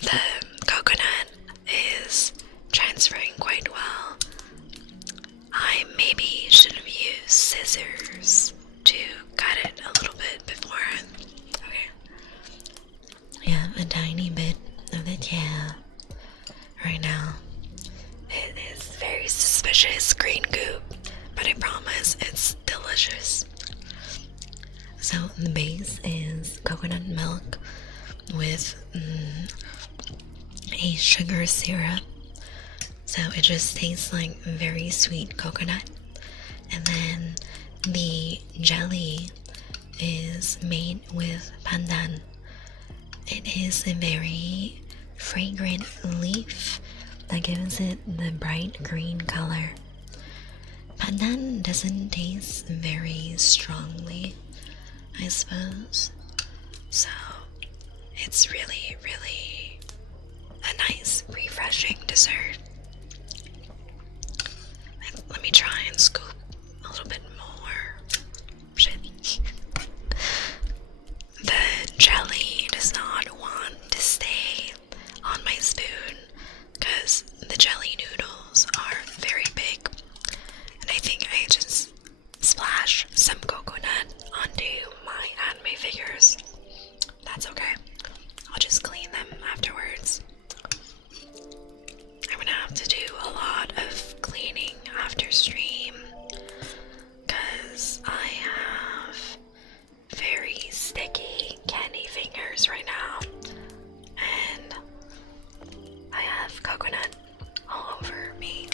The coconut is transferring quite well. I maybe should have used scissors to cut it a little bit before. Okay. Yeah, a tiny bit of it, yeah. Right now. It is very suspicious green goop, but I promise it's delicious. So the base is coconut milk with a sugar syrup. So it just tastes like very sweet coconut. And then the jelly is made with pandan. It is a very fragrant leaf that gives it the bright green color. Pandan doesn't taste very strongly, I suppose. So it's really, really a nice, refreshing dessert. Let me try and scoop a little bit more. Shit. The jelly does not want to stay on my spoon because the jelly noodles are very big. And I think I just splash some coconut onto my anime figures. That's okay. I'll just clean them afterwards. I'm gonna have to do a lot of cleaning after stream because I have very sticky candy fingers right now, and I have coconut all over me.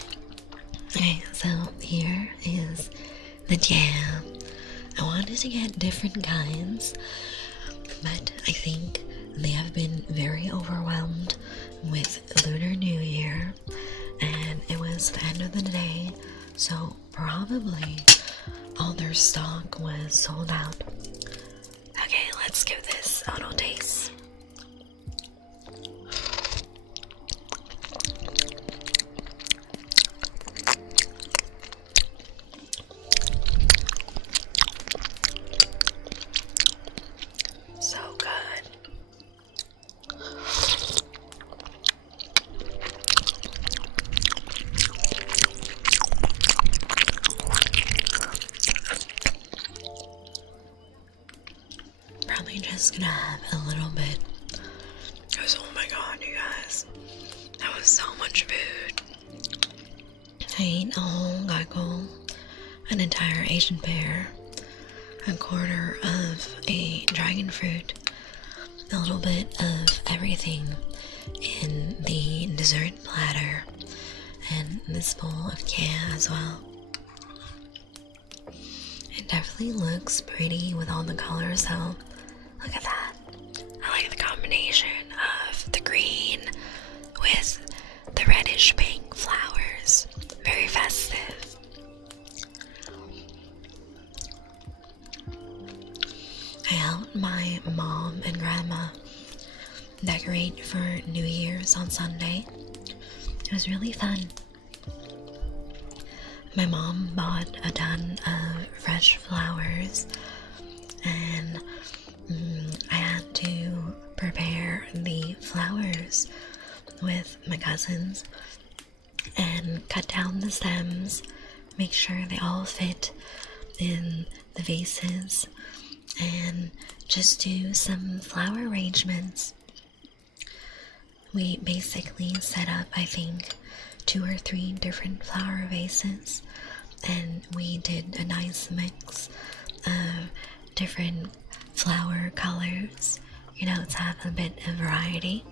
Okay, so here is the jam. I wanted to get different kinds, but I think they have been very overwhelmed with Lunar New Year, and it was the end of the day, so probably all their stock was sold out. Okay, let's give this a little taste. So good. Probably just gonna have a little bit. Because oh my god, you guys, that was so much food. I ate a whole gaggle, an entire Asian pear, a quarter of a dragon fruit, a little bit of everything in the dessert platter, and this bowl of kale as well. It definitely looks pretty with all the colors though. Look at that. I like the combination of the green with the reddish pink flowers. Very festive. I helped my mom and grandma decorate for New Year's on Sunday. It was really fun. My mom bought a ton of fresh flowers, and I had to prepare water the flowers with my cousins and cut down the stems, make sure they all fit in the vases, and just do some flower arrangements. We basically set up, I think, 2 or 3 different flower vases, and we did a nice mix of different flower colors, you know, to have a bit of variety.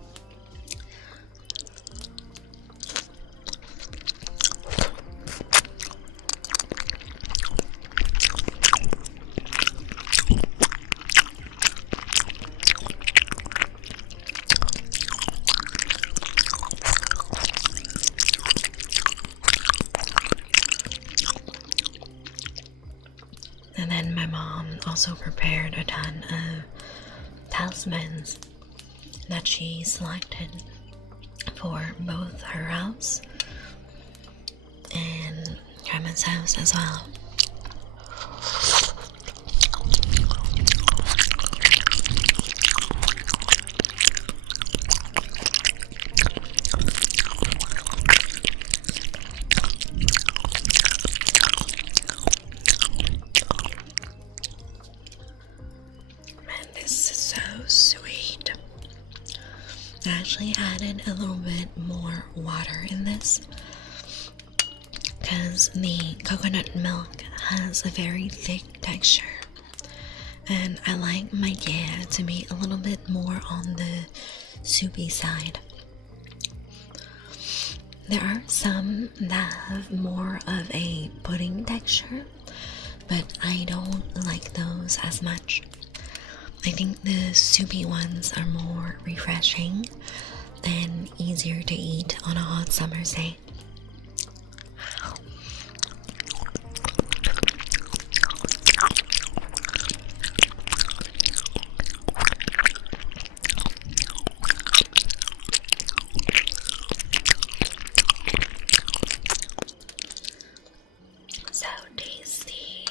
And then my mom also prepared a ton of talismans that she selected for both her house and Grandma's house as well. I actually added a little bit more water in this because the coconut milk has a very thick texture, and I like my ghee to be a little bit more on the soupy side. There are some that have more of a pudding texture, but I don't like those as much. I think the soupy ones are more refreshing and easier to eat on a hot summer's day. So tasty.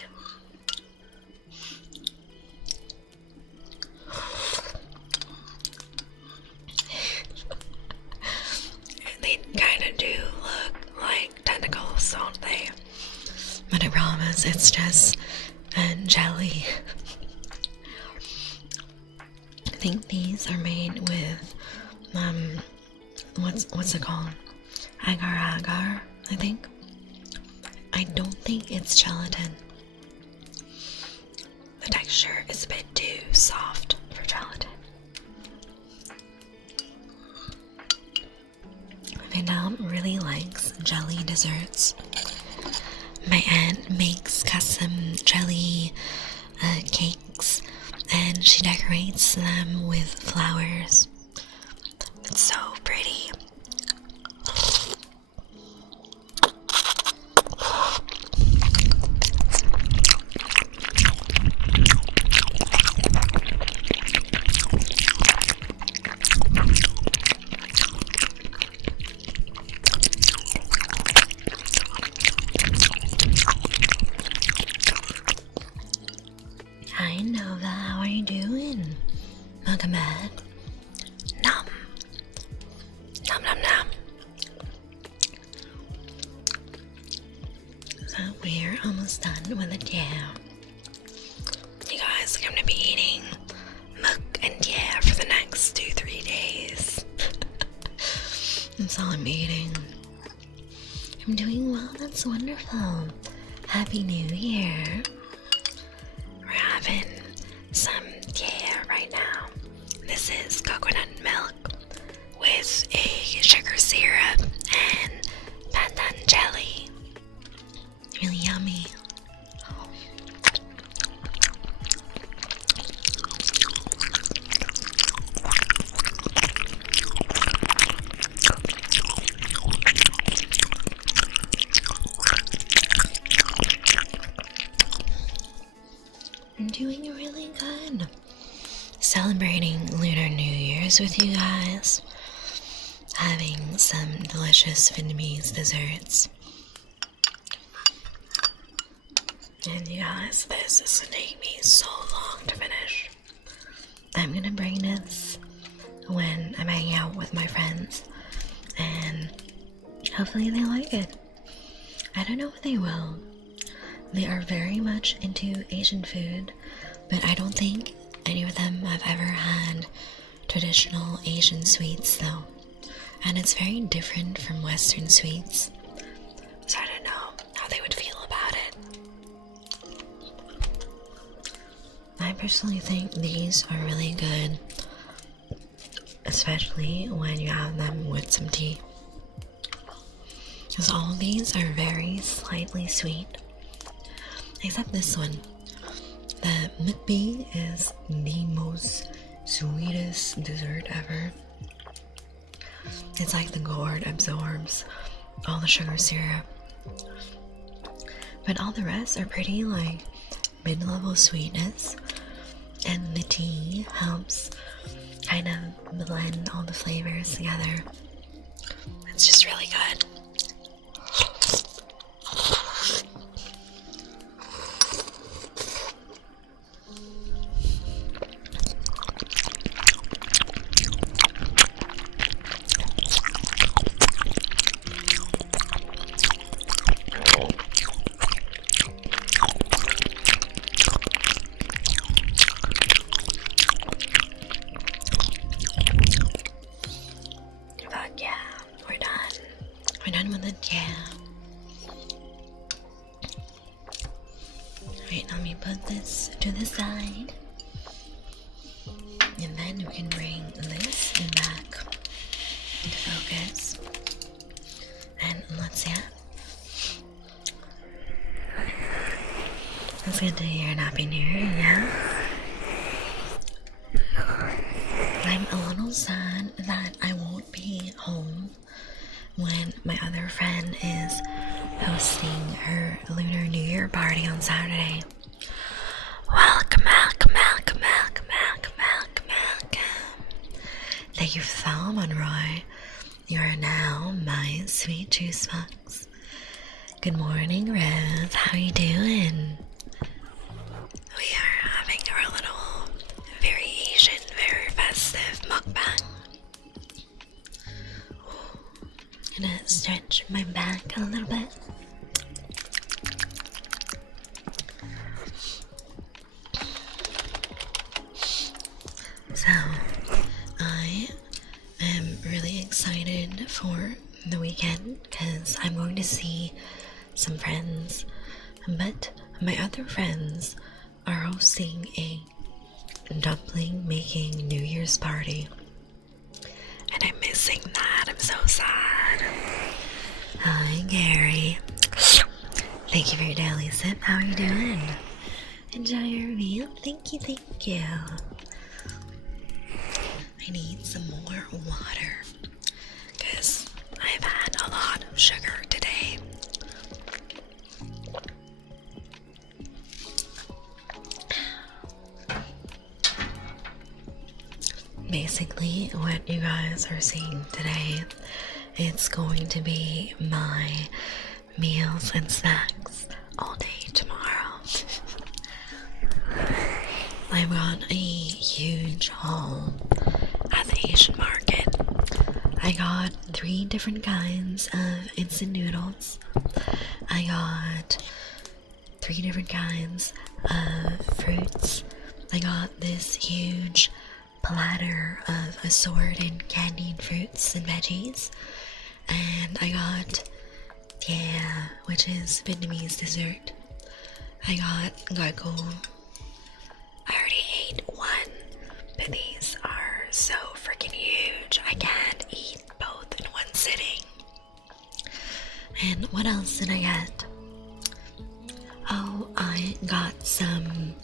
They kind of do look like tentacles, don't they? But I promise it's just jelly. I think these are made with what's it called? Agar agar, I think. I don't think it's gelatin. The texture is a bit too soft for gelatin. Vietnam really likes jelly desserts. My aunt makes custom jelly cakes, and she decorates them with flowers. It's so pretty. Hi Nova, how are you doing? Welcome back. Nom. Nom nom nom. So we're almost done with the tea. You guys are going to be eating muk and tea for the next 2-3 days. That's all I'm eating. I'm doing well, that's wonderful. Happy New Year. We're having some tea right now. This is coconut milk with a sugar syrup and pandan jelly. Really yummy. I'm doing really good. Celebrating Lunar New Year's with you guys. Having some delicious Vietnamese desserts. And you guys, this is gonna take me so long to finish. I'm gonna bring this when I'm hanging out with my friends, and hopefully they like it. I don't know if they will. They are very much into Asian food, but I don't think any of them have ever had traditional Asian sweets though. And it's very different from Western sweets. So I don't know how they would feel about it. I personally think these are really good, especially when you have them with some tea. Because all of these are very slightly sweet. Except this one. The mukbang is the most sweetest dessert ever. It's like the gourd absorbs all the sugar syrup. But all the rest are pretty like mid-level sweetness. And the tea helps kind of blend all the flavors together. It's just really good. Alright, let me put this to the side. And then we can bring this back into focus. And let's see it. It's good to hear an happy new year, yeah? I'm a little sad that I won't be home when my other friend is hosting her Lunar New Year party on Saturday. Welcome. Thank you so much, Roy. You are now my sweet juice box. Good morning, Rose. How are you doing? We are having our little, very Asian, very festive mukbang. Gonna stretch my back a little bit. So, I am really excited for the weekend because I'm going to see some friends, but my other friends are hosting a dumpling making New Year's party. And I'm missing that. I'm so sad. Hi, Gary. Thank you for your daily sip. How are you doing? Enjoy your meal. Thank you. I need some more water because I've had a lot of sugar today. Basically, what you guys are seeing today, it's going to be my meals and snacks all day tomorrow. I got a huge haul at the Asian market. I got 3 different kinds of instant noodles. I got 3 different kinds of fruits. I got this huge platter of assorted candied fruits and veggies, and I got which is Vietnamese dessert. I got GOTH. I already ate one, but these are so freaking huge. I can't eat both in one sitting. And what else did I get? Oh, I got some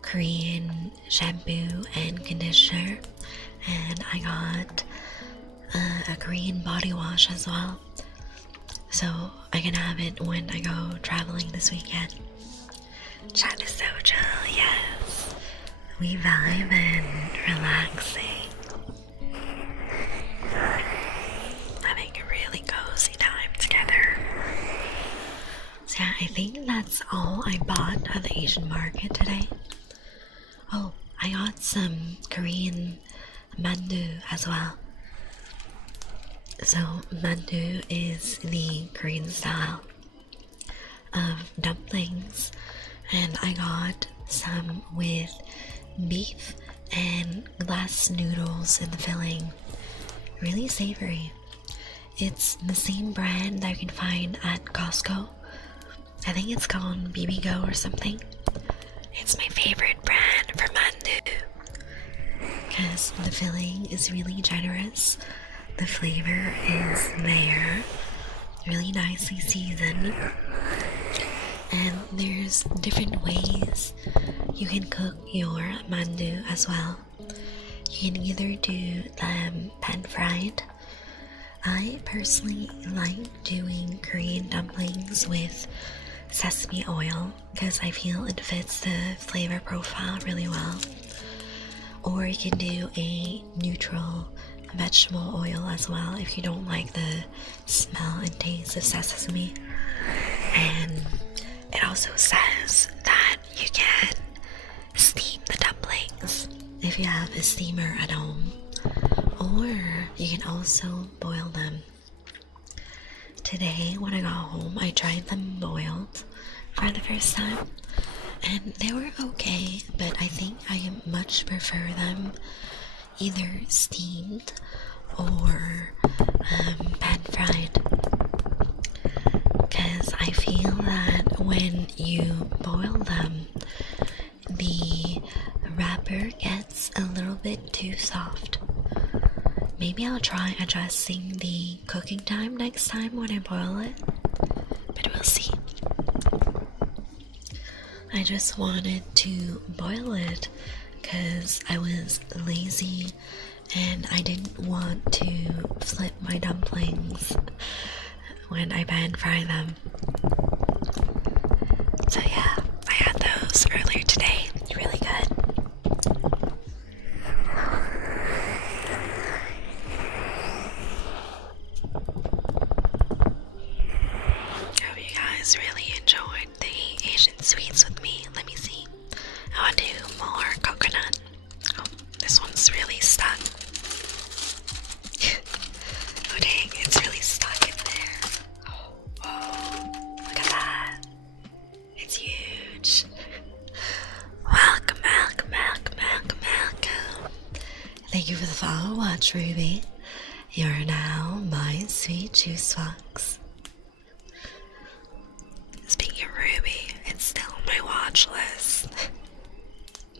Korean shampoo and conditioner, and I got a Korean body wash as well, so I can have it when I go traveling this weekend. Chat is so chill, yes. We vibe and relaxing. Having a really cozy time together. So yeah, I think that's all I bought at the Asian market today. Oh, I got some Korean mandu as well. So mandu is the Korean style of dumplings, and I got some with beef and glass noodles in the filling. Really savory. It's the same brand that you can find at Costco. I think it's called BB Go or something. It's my favorite brand for mandu because the filling is really generous. The flavor is there, really nicely seasoned, and there's different ways you can cook your mandu as well. You can either do them pan-fried. I personally like doing Korean dumplings with sesame oil because I feel it fits the flavor profile really well. Or you can do a neutral vegetable oil as well if you don't like the smell and taste of sesame. And it also says that you can steam the dumplings if you have a steamer at home, or you can also boil them. Today when I got home, I tried them boiled for the first time, and they were okay, but I think I much prefer them either steamed or pan-fried, because I feel that when you boil them, the wrapper gets a little bit too soft. Maybe I'll try adjusting the cooking time next time when I boil it, but we'll see. I just wanted to boil it because I was lazy and I didn't want to flip my dumplings when I pan fry them. So yeah, I had those earlier today. Really good. Hope you guys really enjoyed the Asian sweets with me. Let me see. I want to do more coconut. Oh, this one's really stuck. Oh dang, it's really stuck in there. Oh, whoa, look at that. It's huge. Welcome, welcome, welcome, welcome, welcome. Thank you for the follow, Watch Ruby. You're now my sweet juice box. Speaking of Ruby, it's still on my watch list.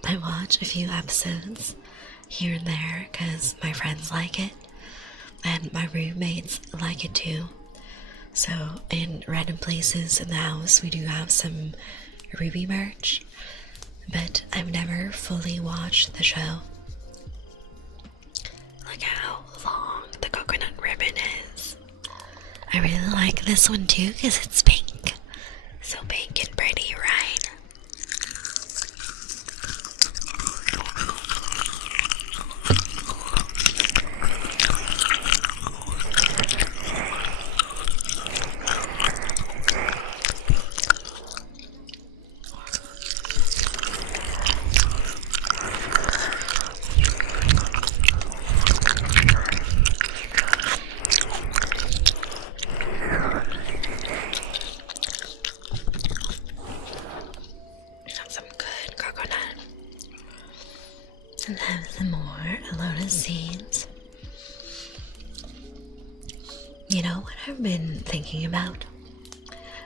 I watch a few episodes here and there because my friends like it and my roommates like it too. So in random places in the house we do have some Ruby merch, but I've never fully watched the show. Look how long the coconut ribbon is. I really like this one too because it's pink. So pink and pretty, right? And have some more lotus seeds. You know what I've been thinking about?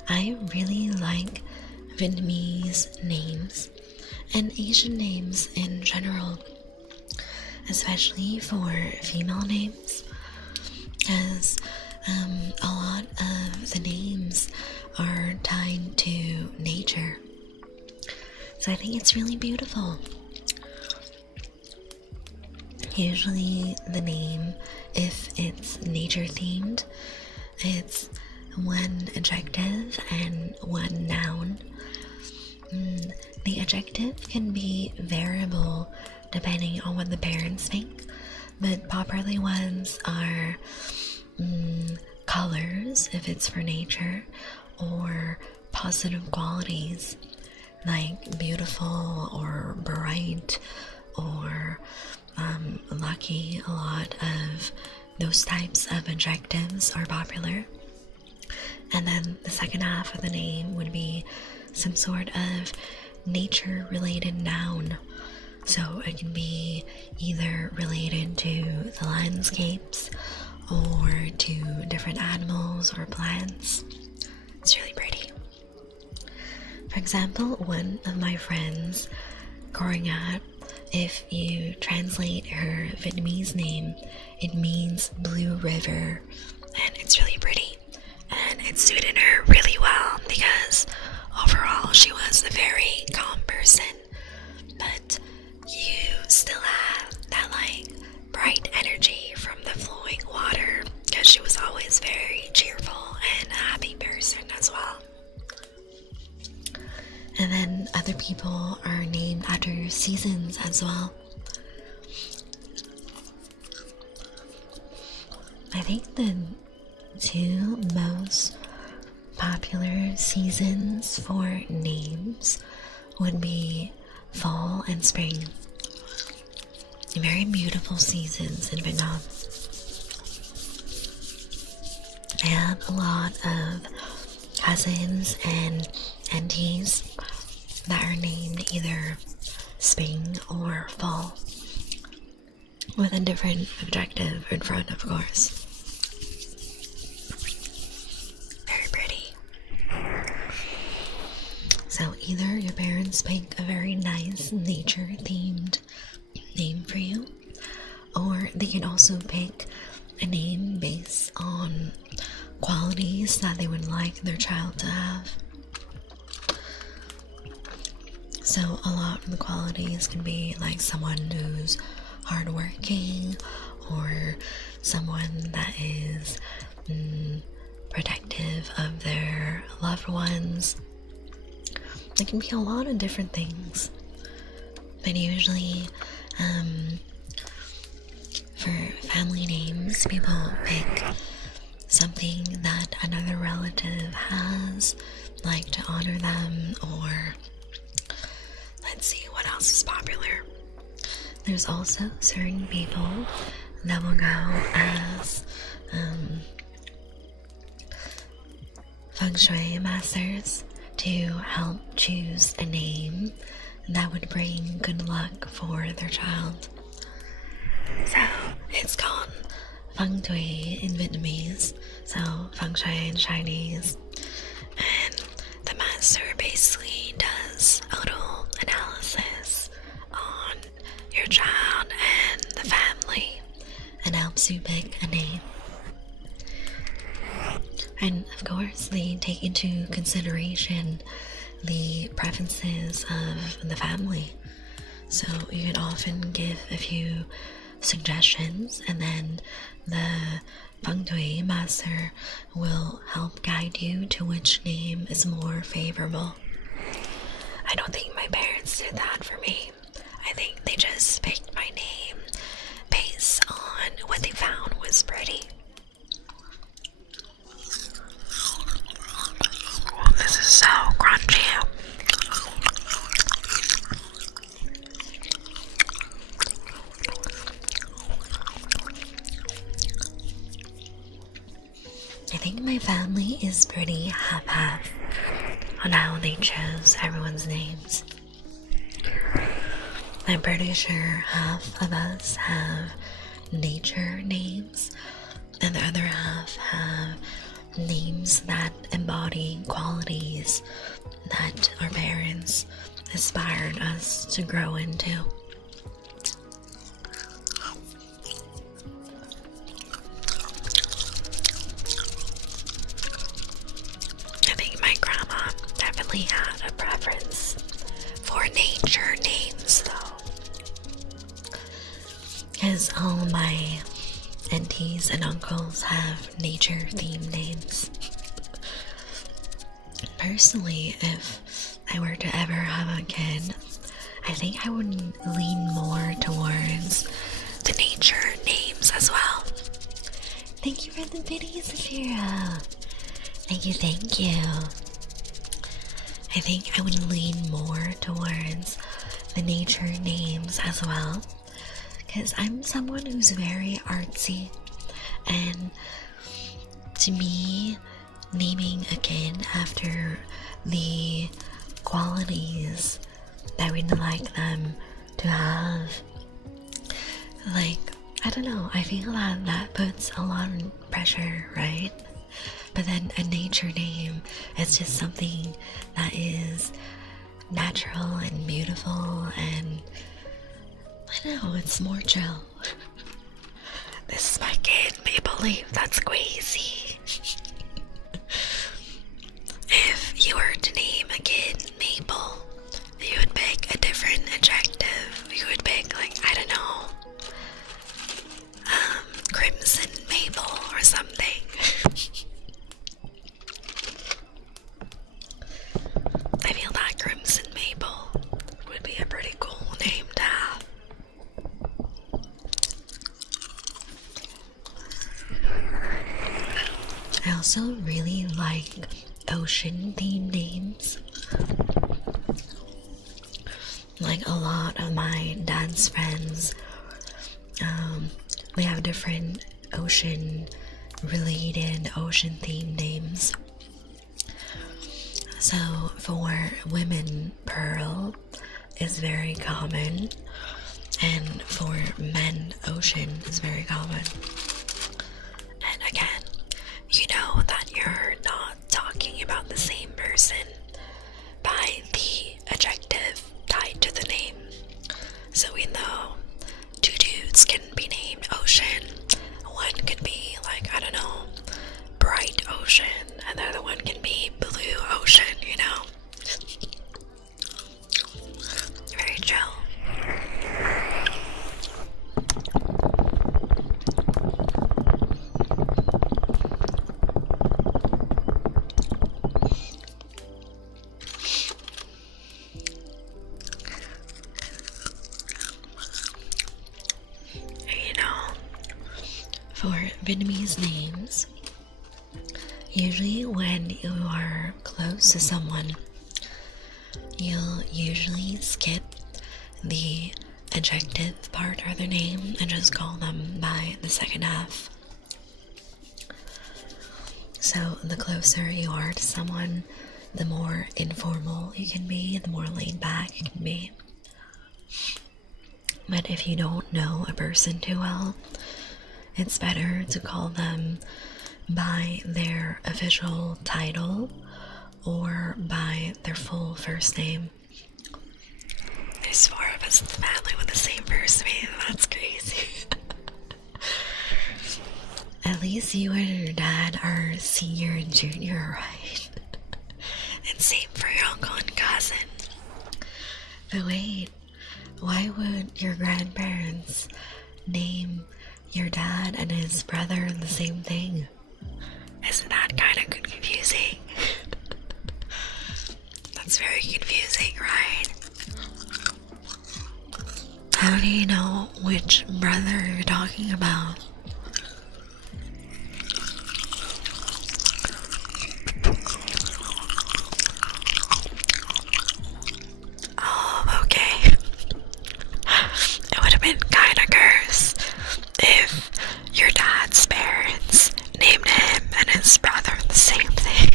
I really like Vietnamese names and Asian names in general, especially for female names, as a lot of the names are tied to nature. So I think it's really beautiful. Usually the name, if it's nature themed, it's one adjective and one noun. The adjective can be variable depending on what the parents think, but popular ones are colors if it's for nature, or positive qualities like beautiful or bright, or lucky, a lot of those types of adjectives are popular. And then the second half of the name would be some sort of nature related noun. So it can be either related to the landscapes or to different animals or plants. It's really pretty. For example, one of my friends growing up, if you translate her Vietnamese name, it means Blue River, and it's really pretty. And it suited her really well because overall she was a very calm person, but you still have that like bright energy from the flowing water because she was always very cheerful and a happy person as well. And then other people are named after seasons as well. I think the two most popular seasons for names would be fall and spring. Very beautiful seasons in Vietnam. I have a lot of cousins and aunties that are named either spring or fall, with a different adjective in front, of course. Very pretty. So either your parents pick a very nice nature-themed name for you, or they can also pick a name based on qualities that they would like their child to have. So a lot of the qualities can be like someone who's hardworking, or someone that is protective of their loved ones. It can be a lot of different things, but usually for family names, people pick something that another relative has, like to honor them, or let's see what else is popular. There's also certain people that will go as feng shui masters to help choose a name that would bring good luck for their child. So it's called feng shui in Vietnamese, so feng shui in Chinese, and the master basically does a little analysis on your child and the family and helps you pick a name. And of course, they take into consideration the preferences of the family. So you can often give a few suggestions, and then the feng shui master will help guide you to which name is more favorable. I don't think my parents did that for me. I think they just picked my name based on what they found was pretty. Oh, this is so crunchy. I think my family is pretty half-half on how they chose everyone's names. I'm pretty sure half of us have nature names, and the other half have names that embody qualities that our parents aspired us to grow into. I think my grandma definitely had a preference for nature names though, because all my aunties and uncles have nature themed names. Personally, if I were to ever have a kid, I think I would lean more towards the nature names as well. Thank you for the video, Zafira. Thank you. I think I would lean more towards the nature names as well, because I'm someone who's very artsy, and to me, naming a kid after the qualities that we'd like them to have, like, I don't know, I feel that puts a lot of pressure, right? But then a nature name is just something that is natural and beautiful, and I don't know, it's more chill. This is my kid, Maple Leaf, that's crazy. If you were to name a kid Maple, you would pick a different adjective. You would pick, like, I don't know, crimson maple or something. I feel that crimson maple would be a pretty cool name to have. I also really like ocean themed names. Like a lot of my dad's friends, we have different ocean related, ocean themed names. So for women, Pearl is very common, and for men, Ocean is very common. And again, you know that you're not talking about the same person by the adjective tied to the name. So we know two dudes can be named Ocean. One could be, like, I don't know, Bright Ocean, and the other one can be Blue Ocean, you know? Very chill. For Vietnamese names, usually when you are close to someone, you'll usually skip the adjective part of their name and just call them by the second half. So the closer you are to someone, the more informal you can be, the more laid back you can be. But if you don't know a person too well, it's better to call them by their official title or by their full first name. There's 4 of us in the family with the same first name. That's crazy. At least you and your dad are senior and junior, right? And same for your uncle and cousin. But wait, why would your grandparents name your dad and his brother the same thing? Isn't that kind of confusing? That's very confusing, right? How do you know which brother you're talking about? Oh, okay. It would have been kind of cursed if your dad's parents named him and his brother the same thing.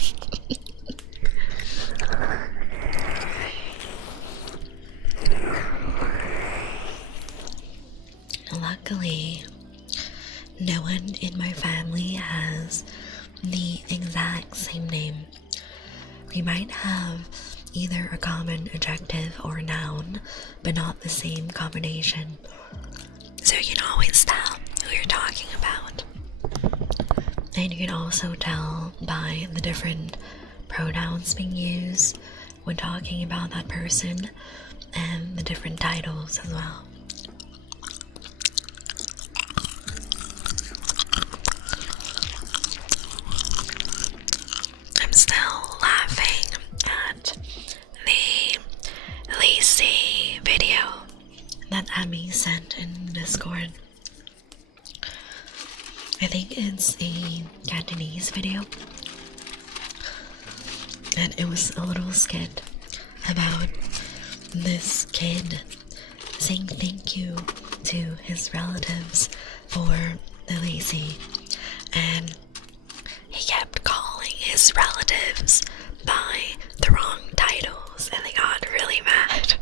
Luckily, no one in my family has the exact same name. We might have either a common adjective or noun, but not the same combination. So you can always tell who you're talking about. And you can also tell by the different pronouns being used when talking about that person, and the different titles as well. I'm still laughing at the Lacey video that Abby sent in Discord. I think it's a Cantonese video, and it was a little skit about this kid saying thank you to his relatives for the lazy, and he kept calling his relatives by the wrong titles, and they got really mad.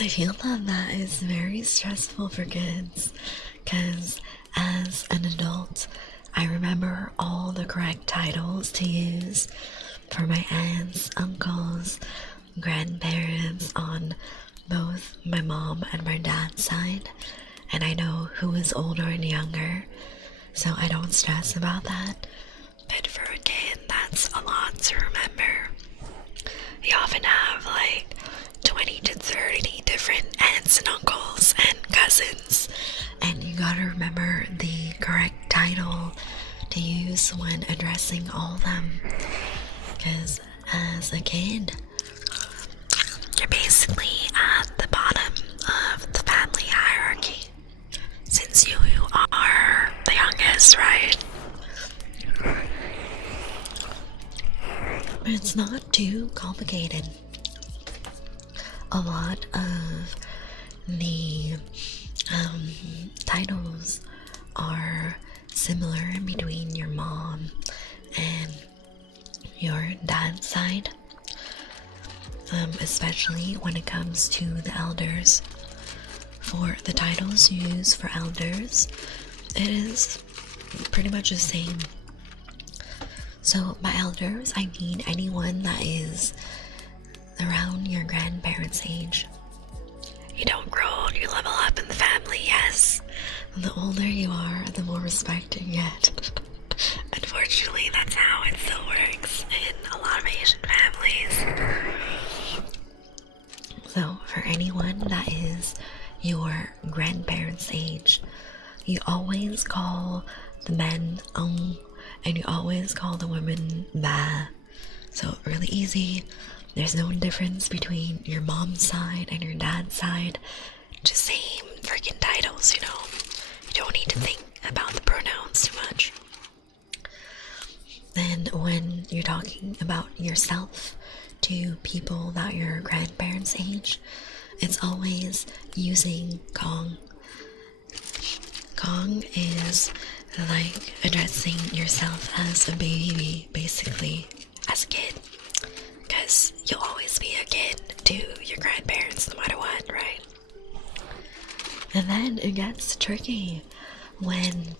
I feel that that is very stressful for kids, because as an adult, I remember all the correct titles to use for my aunts, uncles, grandparents on both my mom and my dad's side, and I know who is older and younger, so I don't stress about that. But for a kid, that's a lot to remember. You often have like 20 to 30 different aunts and uncles and cousins, and you gotta remember the correct title to use when addressing all of them, because as a kid, you're basically at the bottom of the family hierarchy, since you are the youngest, right? But it's not too complicated. A lot of the titles are similar between your mom and your dad's side, especially when it comes to the elders. For the titles you use for elders, it is pretty much the same. So by elders, I mean anyone that is around your grandparents' age. You don't grow old, you level up in the family, yes. The older you are, the more respect you get. Unfortunately, that's how it still works in a lot of Asian families. So for anyone that is your grandparents' age, you always call the men and you always call the women ba. So really easy. There's no difference between your mom's side and your dad's side. Just same freaking titles, you know. You don't need to think about the pronouns too much. Then when you're talking about yourself to people that are your grandparents' age, it's always using Kong. Kong is like addressing yourself as a baby, basically, as a kid. Because you'll always be a kid to your grandparents no matter what, right? And then it gets tricky when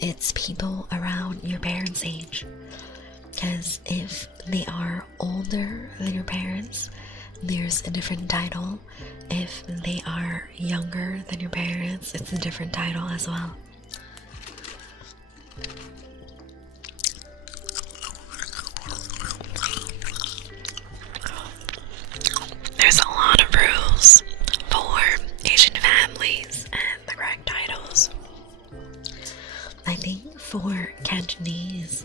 it's people around your parents' age. Because if they are older than your parents, there's a different title. If they are younger than your parents, it's a different title as well. There's a lot of rules for Asian families and the correct titles. I think for Cantonese,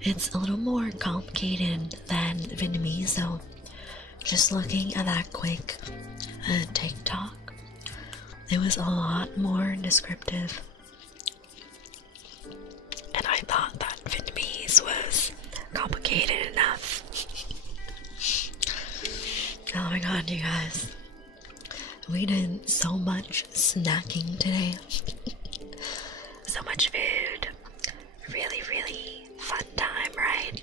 it's a little more complicated than Vietnamese, so just looking at that quick TikTok, it was a lot more descriptive. And I thought that Vietnamese was complicated enough. Oh my god, you guys. We did so much snacking today. So much food. Really, really fun time, right?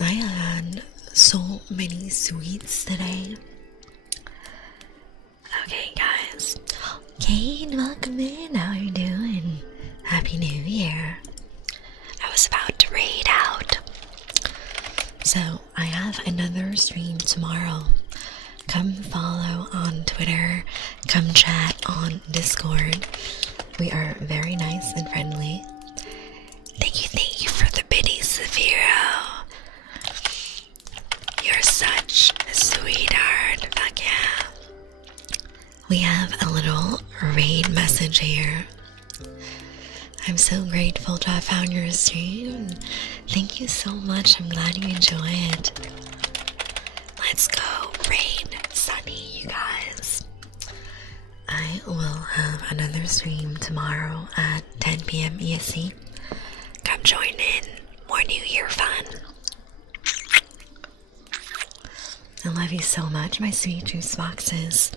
I had so many sweets today. Okay, guys. Kate, welcome in. How are you doing? Happy New Year. I was about to raid out. So, I have another stream tomorrow. Come follow on Twitter. Come chat on Discord. We are very nice and friendly. Thank you for the biddies, Severo. You're such a sweetheart. Fuck yeah. We have a little raid message here. I'm so grateful to have found your stream. Thank you so much. I'm glad you enjoy it. Let's go raid Sunny, you guys. I will have another stream tomorrow at 10 p.m. EST. Come join in. More New Year fun. I love you so much, my sweet juice boxes.